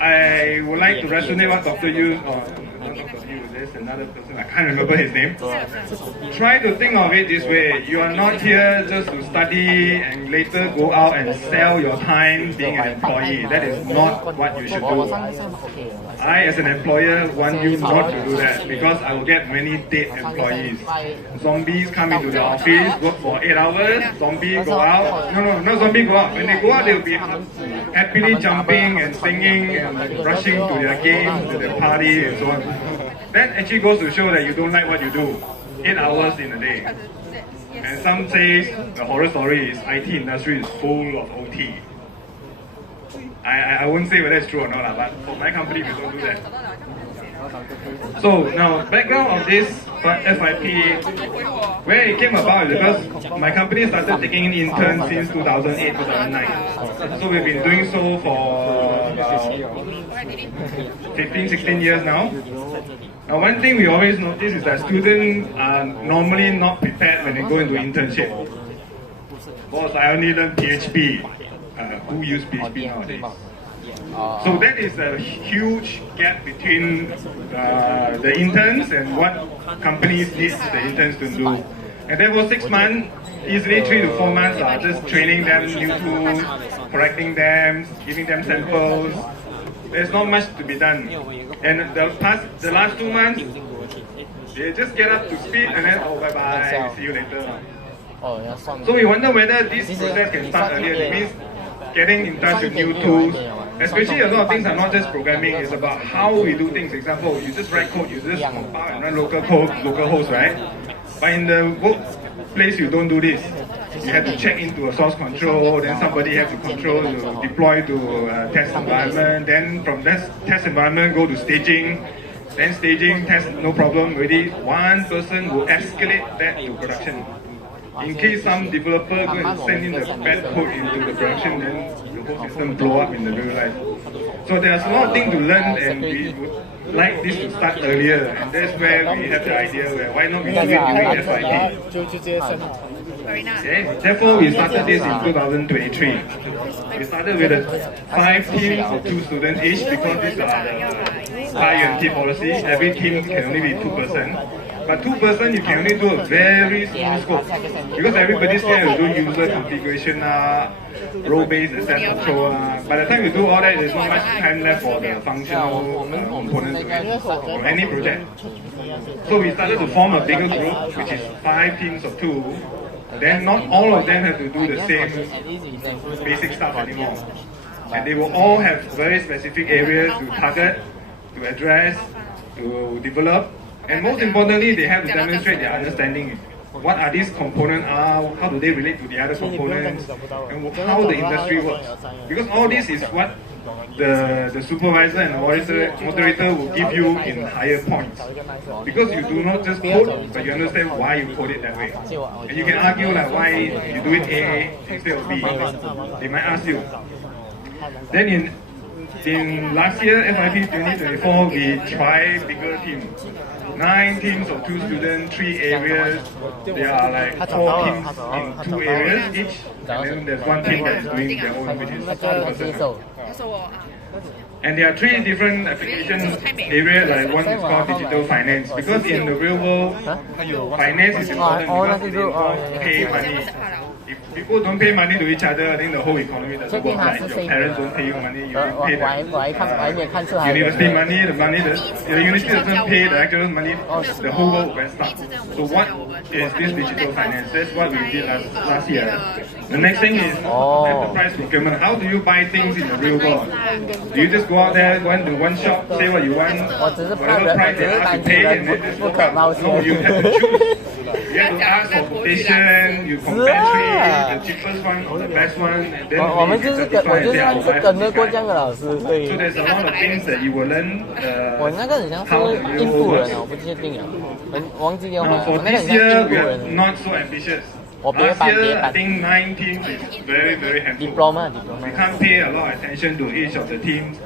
I would like to resonate what Dr. Yu, or not Dr. Yu, there's another person, I can't remember his name. Try to think of it this way. You are not here just to study and later go out and sell your time being an employee. That is not what you should do. I, as an employer, want you not to do that because I will get many dead employees. Zombies come into the office, work for 8 hours, zombie go out. No, not zombie go out. When they go out, they'll be happily jumping and singing and rushing to their games, to their party and so on. That actually goes to show that you don't like what you do. 8 hours in a day. And some say the horror story is IT industry is full of OT. I won't say whether it's true or not, but for my company we don't do that. So now background of this FIP, where it came about is because my company started taking in interns since 2008, 2009. So we've been doing so for about 15, 16 years now. Now one thing we always notice is that students are normally not prepared when they go into internship. Because I only learned PHP. Who use PHP nowadays? So that is a huge gap between the interns and what companies need the interns to do. And therefore 6 months, easily 3 to 4 months are just training them new tools, correcting them, giving them samples. There's not much to be done. And the last 2 months, they just get up to speed and then, oh, bye-bye, see you later. So we wonder whether this process can start earlier. It means getting in touch with new tools. Especially a lot of things are not just programming, it's about how we do things. Example, you just write code, you just compile and run local code, local host, right? But in the workplace, you don't do this. You have to check into a source control, then somebody has to control, to deploy to a test environment, then from that test environment go to staging, then staging, test, no problem, already one person will escalate that to production. In case some developer go and send in the bad code into the production, then the whole system blow up in the real life. So there's a lot of things to learn and we would like this to start earlier, and that's where we have the idea where why not we do it during FIP. Okay, therefore we started this in 2023. We started with a 5 teams of 2 students each because these are the IUMT policy. Every team can only be 2 person. But 2 person you can only do a very small scope because everybody's there to do user configuration, role-based asset control. By the time you do all that, there's not much time left for the functional components of it, or any project. So we started to form a bigger group, which is 5 teams of 2. Then not all of them have to do the same basic stuff anymore. And they will all have very specific areas to target, to address, to develop. And most importantly, they have to demonstrate their understanding. What are these components are, how do they relate to the other components, and how the industry works. Because all this is what the supervisor and the moderator will give you in higher points. Because you do not just code, but you understand why you code it that way. And you can argue like why you do it A instead of B. They might ask you. Then in last year, FIP 2024, we try bigger teams. 9 teams of 2 students, 3 areas. There are like 4 teams in 2 areas each. And then there's 1 team that is doing their own, which is 2%. And there are 3 different application areas, like one is called digital finance. Because in the real world, finance is important because it involves pay money. If people don't pay money to each other, I think the whole economy doesn't work. Like your parents don't pay you money, you don't pay the university money, the university doesn't pay the actual money, the whole world will start. So what is this digital finance? That's what we did last year. The next thing is enterprise procurement. How do you buy things in the real world? Do you just go out there, go into one shop, say what you want, whatever price they ask you pay, and then just go out? No, you have to choose. You have to ask for quotation, you compare trade, the cheapest one or the best one, and then you certify and say I will buy from this guy. So there's a lot of things that you will learn how the real world works. For this year, we are not so ambitious. Last year, I think 9 teams is very, very handful. We can't pay a lot of attention to each of the teams,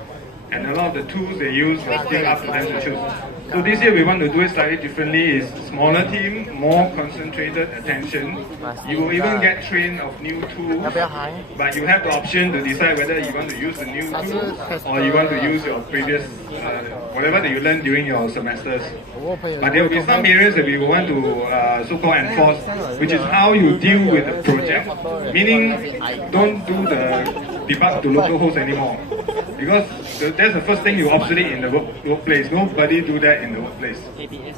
and a lot of the tools they use were still up to them to choose. So this year we want to do it slightly differently. Is smaller team, more concentrated attention. You will even get trained of new tools, but you have the option to decide whether you want to use the new tool or you want to use your previous whatever that you learned during your semesters. But there will be some areas that we will want to so-called enforce, which is how you deal with the project. Meaning, don't do the debug to local host anymore. Because that's the first thing you obsolete in the workplace. Nobody do that in the workplace.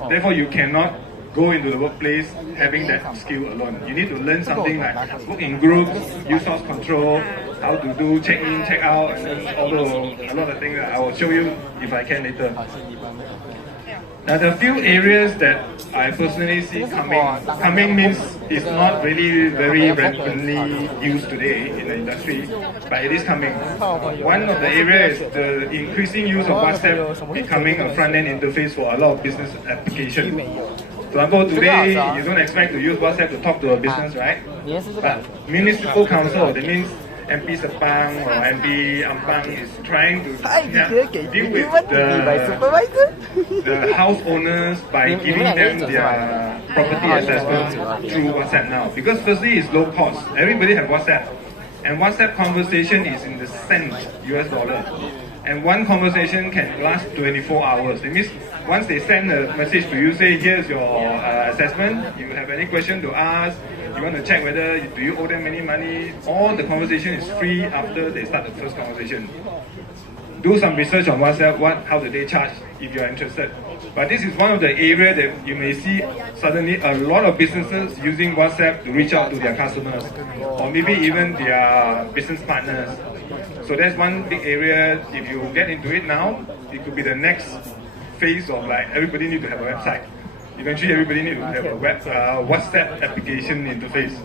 Therefore, you cannot go into the workplace having that skill alone. You need to learn something like work in groups, use source control, how to do check-in, check-out, and a lot of things that I will show you if I can later. Now, the few areas that I personally see coming means it's not really very rapidly used today in the industry, but it is coming. One of the areas is the increasing use of WhatsApp becoming a front-end interface for a lot of business applications. For example, today you don't expect to use WhatsApp to talk to a business, right? But municipal council, that means MP Sepang or MP Ampang is trying to deal with the house owners by giving them their property assessment through WhatsApp now. Because firstly, it's low cost. Everybody have WhatsApp. And WhatsApp conversation is in the cent US dollar. And one conversation can last 24 hours. It means once they send a message to you, say, here's your assessment, you have any question to ask, you want to check whether do you owe them any money, all the conversation is free after they start the first conversation. Do some research on WhatsApp, how do they charge if you are interested. But this is one of the areas that you may see suddenly a lot of businesses using WhatsApp to reach out to their customers or maybe even their business partners. So that's one big area. If you get into it now, it could be the next phase of like everybody need to have a website. Eventually everybody need to have a WhatsApp application interface.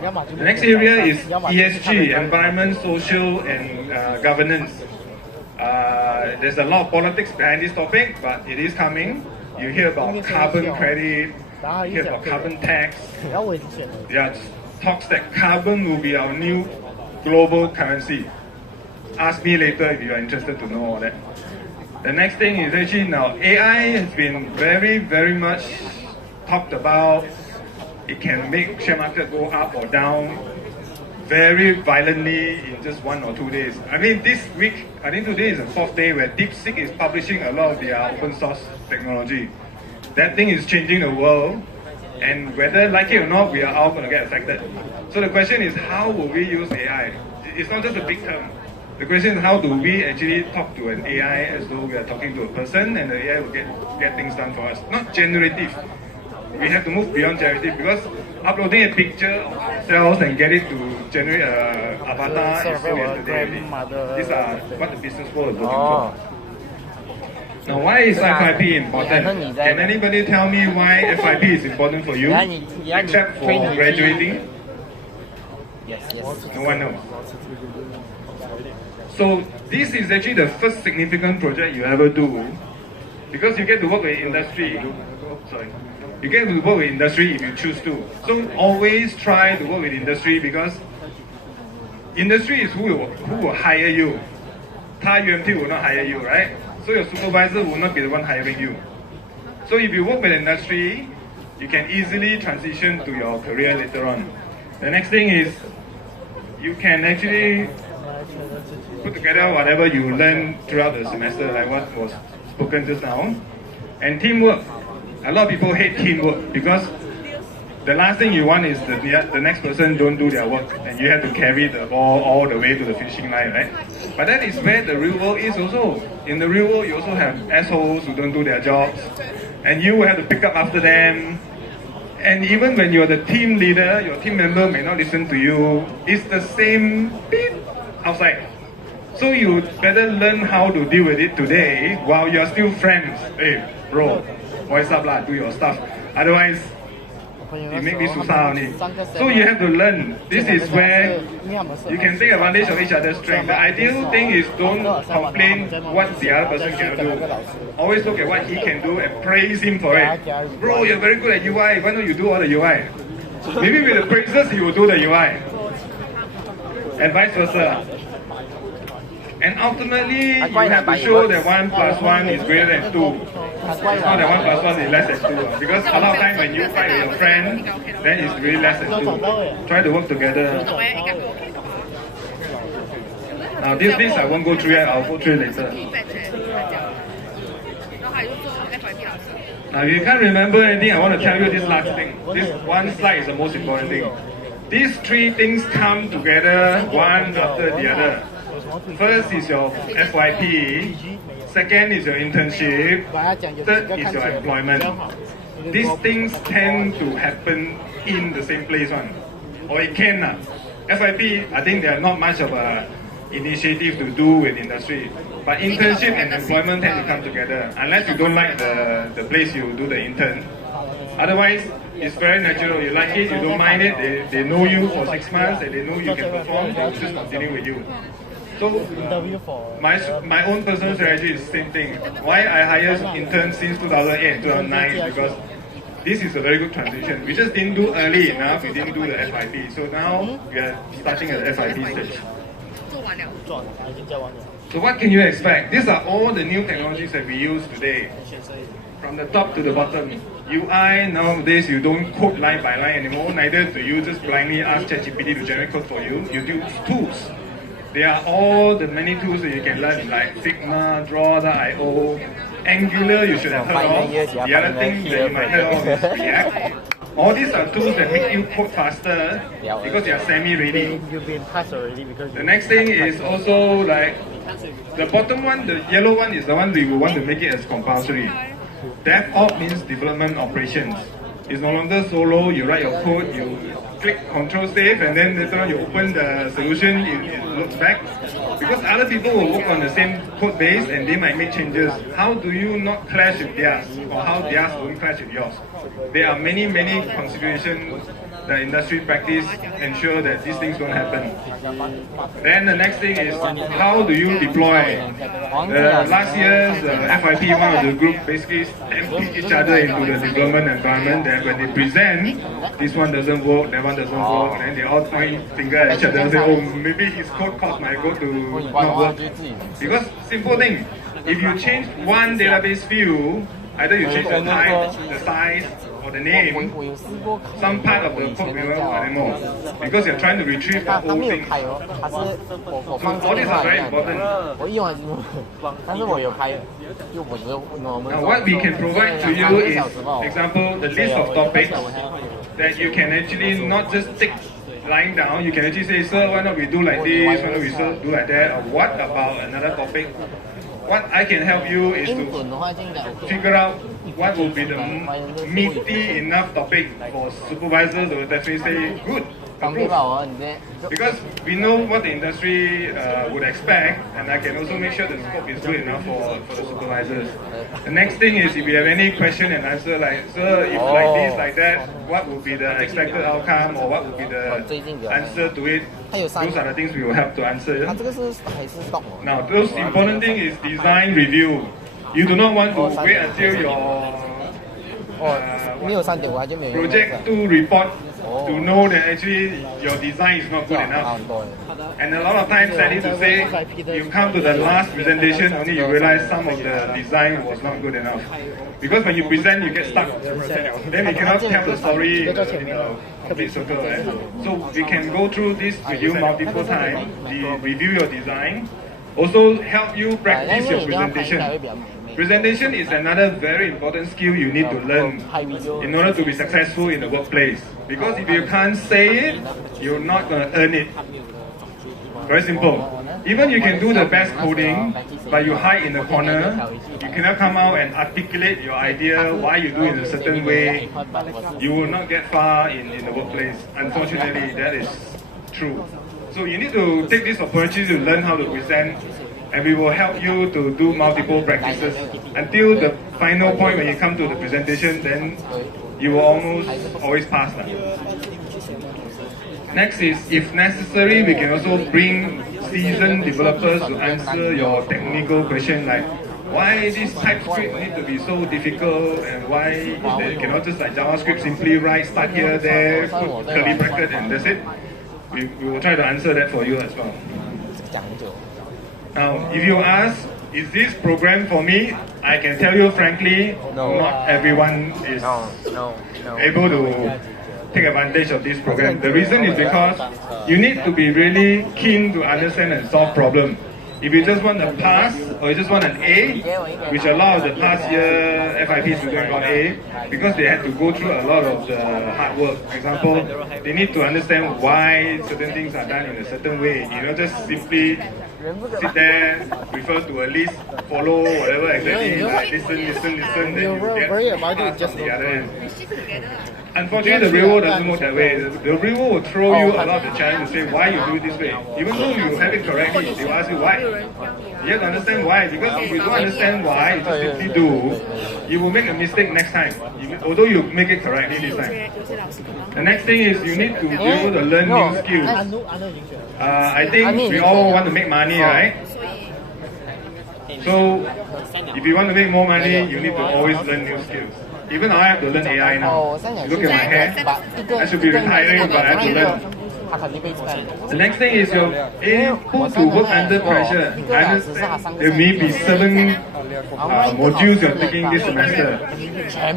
The next area is ESG, environment, social and governance. There's a lot of politics behind this topic, but it is coming. You hear about carbon credit, you hear about carbon tax. There are talks that carbon will be our new global currency. Ask me later if you are interested to know all that. The next thing is actually now AI has been very, very much talked about it can make share market go up or down very violently in just 1 or 2 days. I mean, this week, I think today is the 4th day where DeepSeek is publishing a lot of their open source technology. That thing is changing the world, and whether like it or not, we are all going to get affected. So the question is, how will we use AI? It's not just a big term. The question is, how do we actually talk to an AI as though we are talking to a person, and the AI will get things done for us? Not generative. We have to move beyond generative, because uploading a picture of ourselves and get it to generate an avatar is so yesterday. These are what the business world is looking for. Now, why is FYP important? Can anybody tell me why FYP is important for you, except for graduating? Yes. No one knows. So this is actually the first significant project you ever do, because you get to work with industry. You get to work with industry if you choose to. So always try to work with industry, because industry is who will hire you. TARUMT will not hire you, right? So your supervisor will not be the one hiring you. So if you work with industry, you can easily transition to your career later on. The next thing is, you can actually put together whatever you learn throughout the semester, like what was spoken just now. And teamwork. A lot of people hate teamwork, because the last thing you want is the next person don't do their work and you have to carry the ball all the way to the finishing line, right? But that is where the real world is also. In the real world, you also have assholes who don't do their jobs, and you have to pick up after them. And even when you're the team leader, your team member may not listen to you. It's the same beep outside. So you better learn how to deal with it today while you're still friends. Hey, bro, voice up lah, do your stuff. Otherwise, it makes me susah only. So you have to learn. This is where you can take advantage of each other's strength. The ideal thing is, don't complain what the other person cannot do. Always look at what he can do and praise him for it. Bro, you're very good at UI. Why don't you do all the UI? Maybe with the praises, he will do the UI. And vice versa. And ultimately, you have to show that 1 plus 1 is greater than 2. It's not that 1 plus 1 is less than 2. Because a lot of times when you fight with your friend, then it's really less than 2. Try to work together. Now this I won't go through yet, I'll go through it later. Now if you can't remember anything, I want to tell you this last thing. This one slide is the most important thing. These 3 things come together one after the other. First is your FYP, second is your internship, third is your employment. These things tend to happen in the same place one. Or it can. FYP, I think there are not much of a initiative to do with industry. But internship and employment tend to come together, unless you don't like the place you do the intern. Otherwise, it's very natural. You like it, you don't mind it, they know you for 6 months and they know you can perform, they will just continue with you. So, my own personal strategy is the same thing. Why I hired interns since 2008 and 2009 because this is a very good transition. We just didn't do early enough, we didn't do the FIP. So now we are starting at the FIP stage. So what can you expect? These are all the new technologies that we use today. From the top to the bottom. UI, nowadays you don't code line by line anymore, neither do you just blindly ask ChatGPT to generate code for you. You use tools. There are all the many tools that you can learn, like Figma, Draw.io, Angular you should have heard of. The other thing that you might have heard of is React. All these are tools that make you code faster because they are semi-ready. You've been passed already because the next thing is also like, the bottom one, the yellow one is the one we will want to make it as compulsory. DevOps means development operations. It's no longer solo, you write your code, you click Control Save, and then later on you open the solution, it looks back. Because other people will work on the same code base and they might make changes. How do you not clash with theirs? Or how theirs don't clash with yours? There are many considerations the industry practice ensure that these things don't happen. Then the next thing is, how do you deploy? Last year's FYP, one of the group basically stampede each other into the development environment. Then when they present, this one doesn't work, that one doesn't work, and then they all point finger at each other and say, oh, maybe his code caused my code to not work. Because simple thing, if you change one database field, either you change the type, the size, or the name, 我有试过看 some part of the 我以 code 前 will 那 not 叫 anymore because you're trying to retrieve the 他 whole 没有 thing. 开哦，他是我放 So all these are very important. 我一用还是但是我有开，就我是我们 Now, what we can provide to you is, example, the list of topics that you can actually not just take lying down. You can actually say, sir, why not we do like this? Why not we do like that? Or what about another topic? What I can help you is 英 to 文的话，应该 OK。 figure out what will be the meaty enough topic for supervisors to definitely say good. 方便吧我你这 Because we know what the industry would expect, and I can also make sure the scope is good enough for the supervisors. The next thing is if you have any question and answer, like, sir, if like this, like that, what would be the expected outcome, or what would be the answer to it? Those are the things we will help to answer. 它这个是还是 stock 哦 Now, those important thing is design review. You do not want to wait until your 没有3.5就没有用 project 2 report to know that actually your design is not good enough. 很多 And a lot of times, sadly to say, you come to the last presentation, only you realize some of the design was not good enough. Because when you present, you get stuck. Then you cannot tell the story in a complete circle. Right? So we can go through this with you multiple times, review your design, also help you practice your presentation. Presentation is another very important skill you need to learn in order to be successful in the workplace. Because if you can't say it, you're not going to earn it. Very simple. Even you can do the best coding, but you hide in the corner, you cannot come out and articulate your idea, why you do it in a certain way, you will not get far in the workplace. Unfortunately, that is true. So you need to take this opportunity to learn how to present, and we will help you to do multiple practices until the final point when you come to the presentation, then you will almost always pass. Next is, if necessary, we can also bring seasoned developers to answer your technical question like, why this TypeScript need to be so difficult, and why they cannot just like JavaScript simply write start here, there, put curly bracket and that's it. We will try to answer that for you as well. Now, if you ask, is this program for me? I can tell you frankly, not everyone is able to take advantage of this program. The reason is because you need to be really keen to understand and solve problems. If you just want a pass or you just want an A, which a lot of the past year FIP students got A, because they had to go through a lot of the hard work. For example, they need to understand why certain things are done in a certain way. You know, just simply sit there, refer to a list, follow whatever exactly, like listen, then you get pass on the other end. Unfortunately, the real world doesn't work that way. The real world will throw you a lot of the challenge to say why you do it this way. Even though you have it correctly, they will ask you why. You have to understand why, because if you don't understand why, you just simply do, you will make a mistake next time, although you make it correctly this time. The next thing is you need to be able to learn new skills. I think we all want to make money, right? So, if you want to make more money, you need to always learn new skills. Even I have to learn AI now. Look at my hair. I should be retiring, but I have to learn. The next thing is you're able to work under pressure. I understand there may be 7 modules you're taking this semester.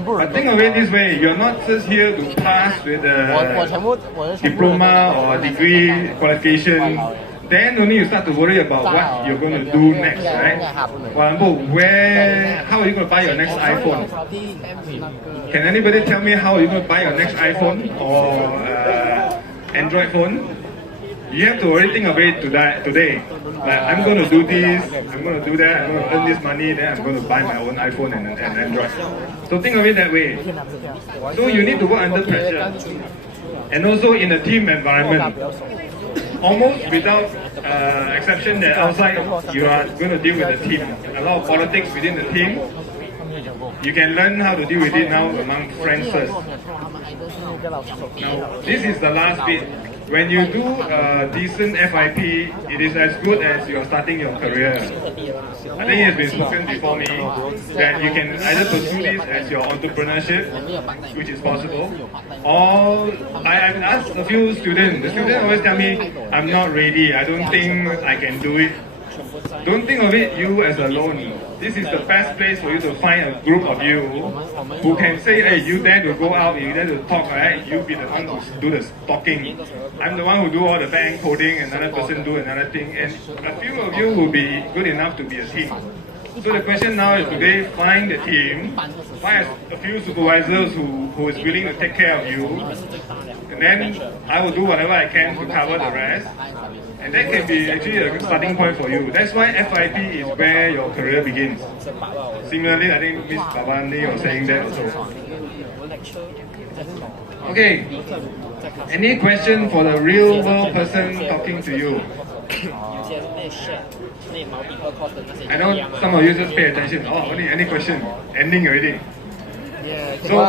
But think of it this way, you're not just here to pass with a diploma or degree qualification. Then only you start to worry about what you're going to do next, right? For example, how are you going to buy your next iPhone? Can anybody tell me how you're going to buy your next iPhone or Android phone? You have to already think of it today. Like, I'm going to do this, I'm going to do that, I'm going to earn this money, then I'm going to buy my own iPhone and Android. So think of it that way. So you need to work under pressure. And also in a team environment. Almost without exception that outside you are going to deal with the team. A lot of politics within the team. You can learn how to deal with it now among friends first. Now, this is the last bit. When you do a decent FIP, it is as good as you're starting your career. I think it has been spoken before me that you can either pursue this as your entrepreneurship, which is possible, or I've asked a few students. The students always tell me, I'm not ready, I don't think I can do it. don't think of it you as alone. This is the best place for you to find a group of you who can say, hey, you dare to go out, you dare to talk, right? You be the one who do the talking. I'm the one who do all the back coding, another person do another thing, and a few of you will be good enough to be a team. So the question now is today, find the team, find a few supervisors who is willing to take care of you, and then I will do whatever I can to cover the rest. And that can be actually a starting point for you. That's why FIP is where your career begins. Similarly, I think Ms. Babani was saying that also. Okay, any question for the real world person talking to you? I know some of you just pay attention. Oh, any question? Ending already. So,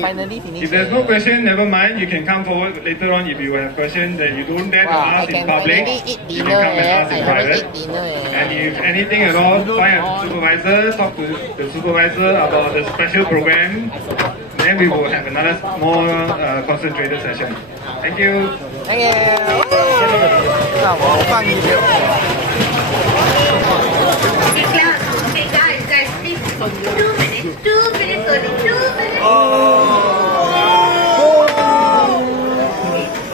finally finished. If there's no question, never mind. You can come forward later on if you have questions that you don't dare to ask in public. You can come and ask in private. And if anything at all, find a supervisor, talk to the supervisor about the special program. Then we will have another more concentrated session. Thank you. Thank you. 那我放一点。 Okay, class. Okay, guys, please. 2 minutes. 2 minutes only. 2 minutes.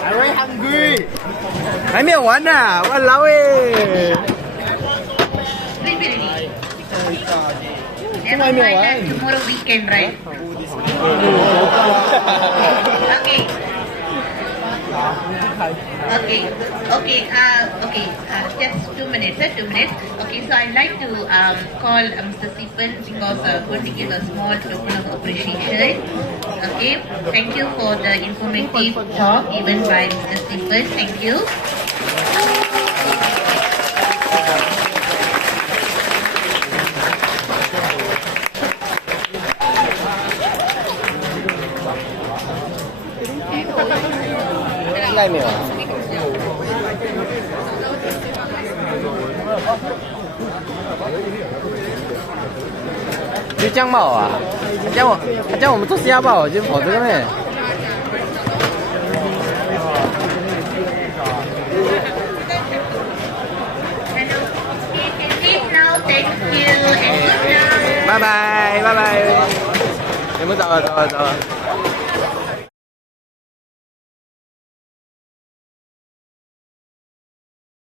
I'm very hungry. 还没有完呢，我老诶。 Sleep already. Never mind that tomorrow weekend, right? Okay. Just 2 minutes, 2 minutes. Okay, so I'd like to call Mr. Sipan because going to give a small token of appreciation. Okay, thank you for the informative talk given by Mr. Sipan. Thank you.就这样嘛啊！他叫我们做虾吧，就跑这个咩？ 拜拜拜拜，你们走了走了走了。